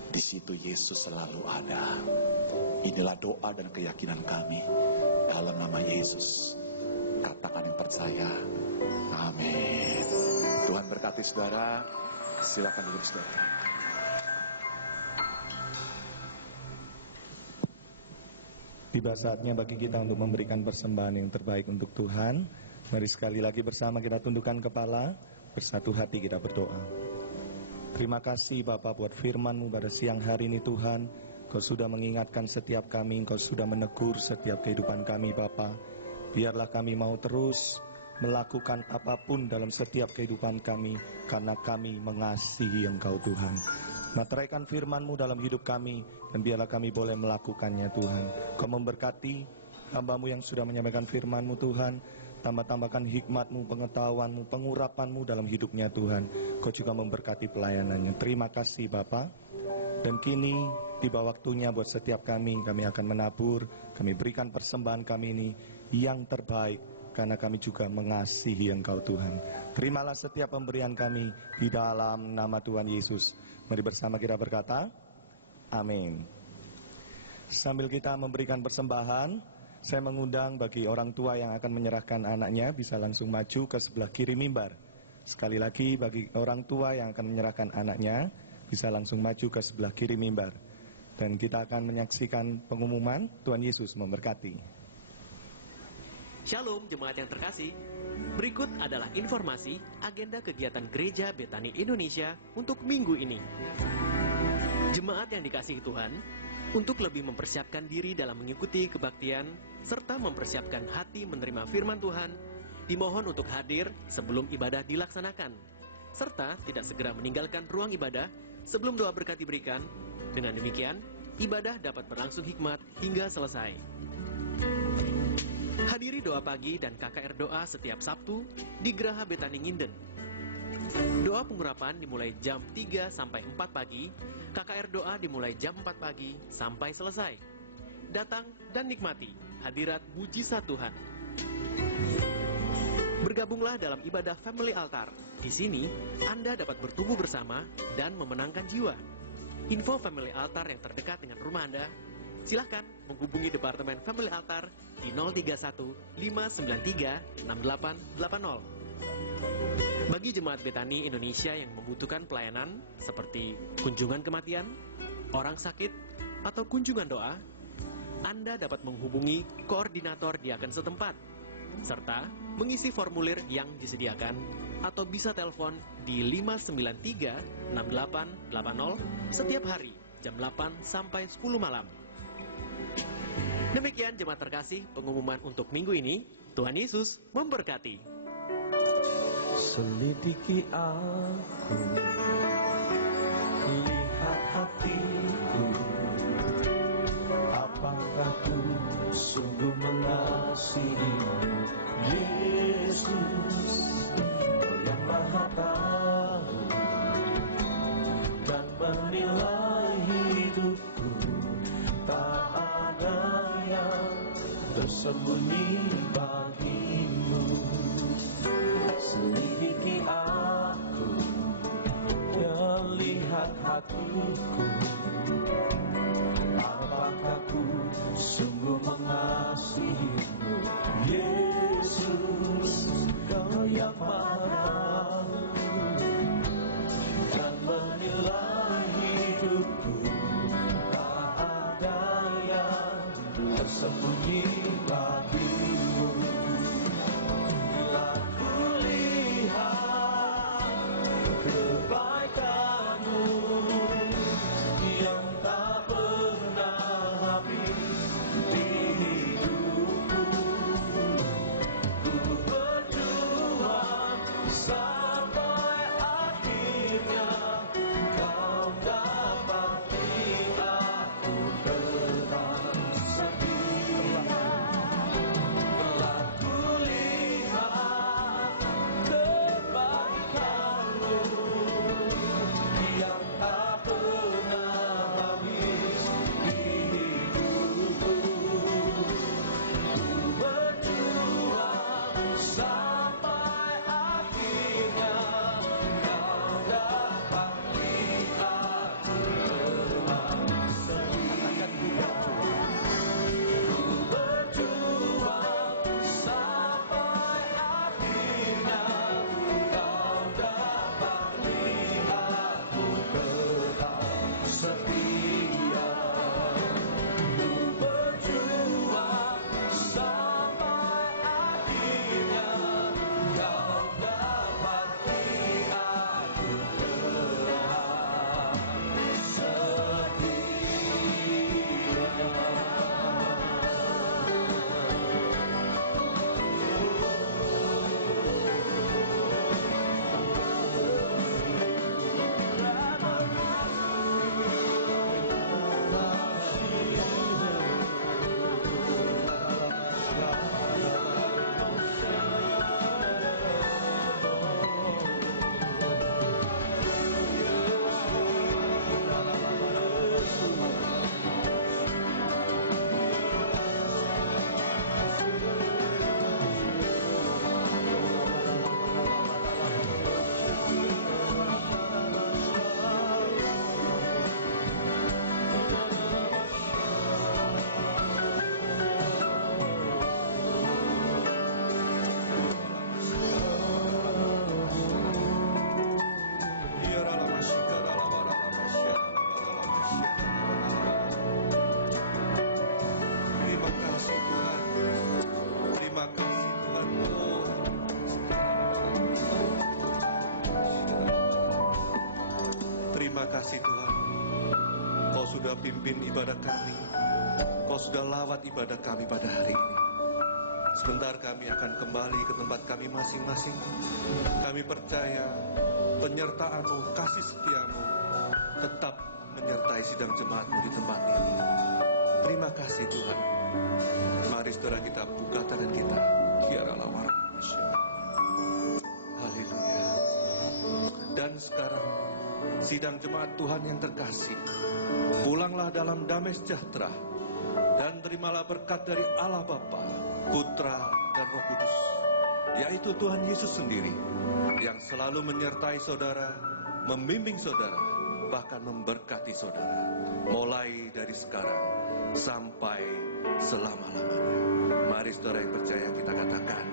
di situ Yesus selalu ada. Inilah doa dan keyakinan kami. Dalam nama Yesus, katakan yang percaya. Amin. Tuhan berkati saudara. Silakan duduk saudara. Tiba saatnya bagi kita untuk memberikan persembahan yang terbaik untuk Tuhan. Mari sekali lagi bersama kita tundukkan kepala, bersatu hati kita berdoa. Terima kasih Bapa buat firman-Mu pada siang hari ini Tuhan. Kau sudah mengingatkan setiap kami, Kau sudah menegur setiap kehidupan kami Bapa. Biarlah kami mau terus melakukan apapun dalam setiap kehidupan kami, karena kami mengasihi Engkau Tuhan. Materaikan firman-Mu dalam hidup kami, dan biarlah kami boleh melakukannya Tuhan. Kau memberkati hamba-Mu yang sudah menyampaikan firman-Mu Tuhan. Tambah-tambahkan hikmat-Mu, pengetahuan-Mu, pengurapan-Mu dalam hidupnya Tuhan. Kau juga memberkati pelayanannya. Terima kasih Bapa. Dan kini tiba waktunya buat setiap kami akan menabur, kami berikan persembahan kami ini yang terbaik, karena kami juga mengasihi Engkau Tuhan. Terimalah setiap pemberian kami di dalam nama Tuhan Yesus. Mari bersama kita berkata, amin. Sambil kita memberikan persembahan, saya mengundang bagi orang tua yang akan menyerahkan anaknya bisa langsung maju ke sebelah kiri mimbar. Sekali lagi bagi orang tua yang akan menyerahkan anaknya bisa langsung maju ke sebelah kiri mimbar. Dan kita akan menyaksikan pengumuman. Tuhan Yesus memberkati. Shalom jemaat yang terkasih. Berikut adalah informasi agenda kegiatan Gereja Betani Indonesia untuk minggu ini. Jemaat yang dikasihi Tuhan, untuk lebih mempersiapkan diri dalam mengikuti kebaktian, serta mempersiapkan hati menerima firman Tuhan, dimohon untuk hadir sebelum ibadah dilaksanakan, serta tidak segera meninggalkan ruang ibadah sebelum doa berkat diberikan. Dengan demikian, ibadah dapat berlangsung hikmat hingga selesai. Hadiri doa pagi dan KKR doa setiap Sabtu di Geraha Betani Nginden. Doa pengurapan dimulai jam 3 sampai 4 pagi, KKR doa dimulai jam 4 pagi sampai selesai. Datang dan nikmati hadirat mujizat Tuhan. Bergabunglah dalam ibadah Family Altar. Di sini, Anda dapat bertumbuh bersama dan memenangkan jiwa. Info Family Altar yang terdekat dengan rumah Anda, silahkan menghubungi Departemen Family Altar di 031 593 6880. Bagi jemaat Betani Indonesia yang membutuhkan pelayanan seperti kunjungan kematian, orang sakit, atau kunjungan doa, Anda dapat menghubungi koordinator diaken setempat, serta mengisi formulir yang disediakan, atau bisa telepon di 593 6880 setiap hari jam 8 sampai 10 malam. Demikian jemaat terkasih pengumuman untuk minggu ini. Tuhan Yesus memberkati. Selidiki aku, lihat hatiku, apakah ku sungguh mengasihimu, Yesus, yang Maha Tahu dan menilai hidupku. Tak ada yang tersembunyi bagimu. Selidiki aku, ya lihat hatiku, apakah ku sungguh mengasihimu, Yesus, Kau yang Maha dan menilai hidupku. Tak ada yang tersembunyi bagimu. Bila ku lihat kebaikan-Mu yang kasih Tuhan, Kau sudah pimpin ibadah kami, Kau sudah lawat ibadah kami pada hari ini. Sebentar kami akan kembali ke tempat kami masing-masing. Kami percaya penyertaan-Mu, kasih setia-Mu tetap menyertai sidang jemaat-Mu di tempat ini. Terima kasih Tuhan. Mari saudara kita buka tangan kita. Biarlah haleluya. Dan sekarang sidang jemaat Tuhan yang terkasih, pulanglah dalam damai sejahtera dan terimalah berkat dari Allah Bapa, Putra dan Roh Kudus, yaitu Tuhan Yesus sendiri, yang selalu menyertai saudara, membimbing saudara, bahkan memberkati saudara, mulai dari sekarang sampai selama-lamanya. Mari saudara yang percaya kita katakan,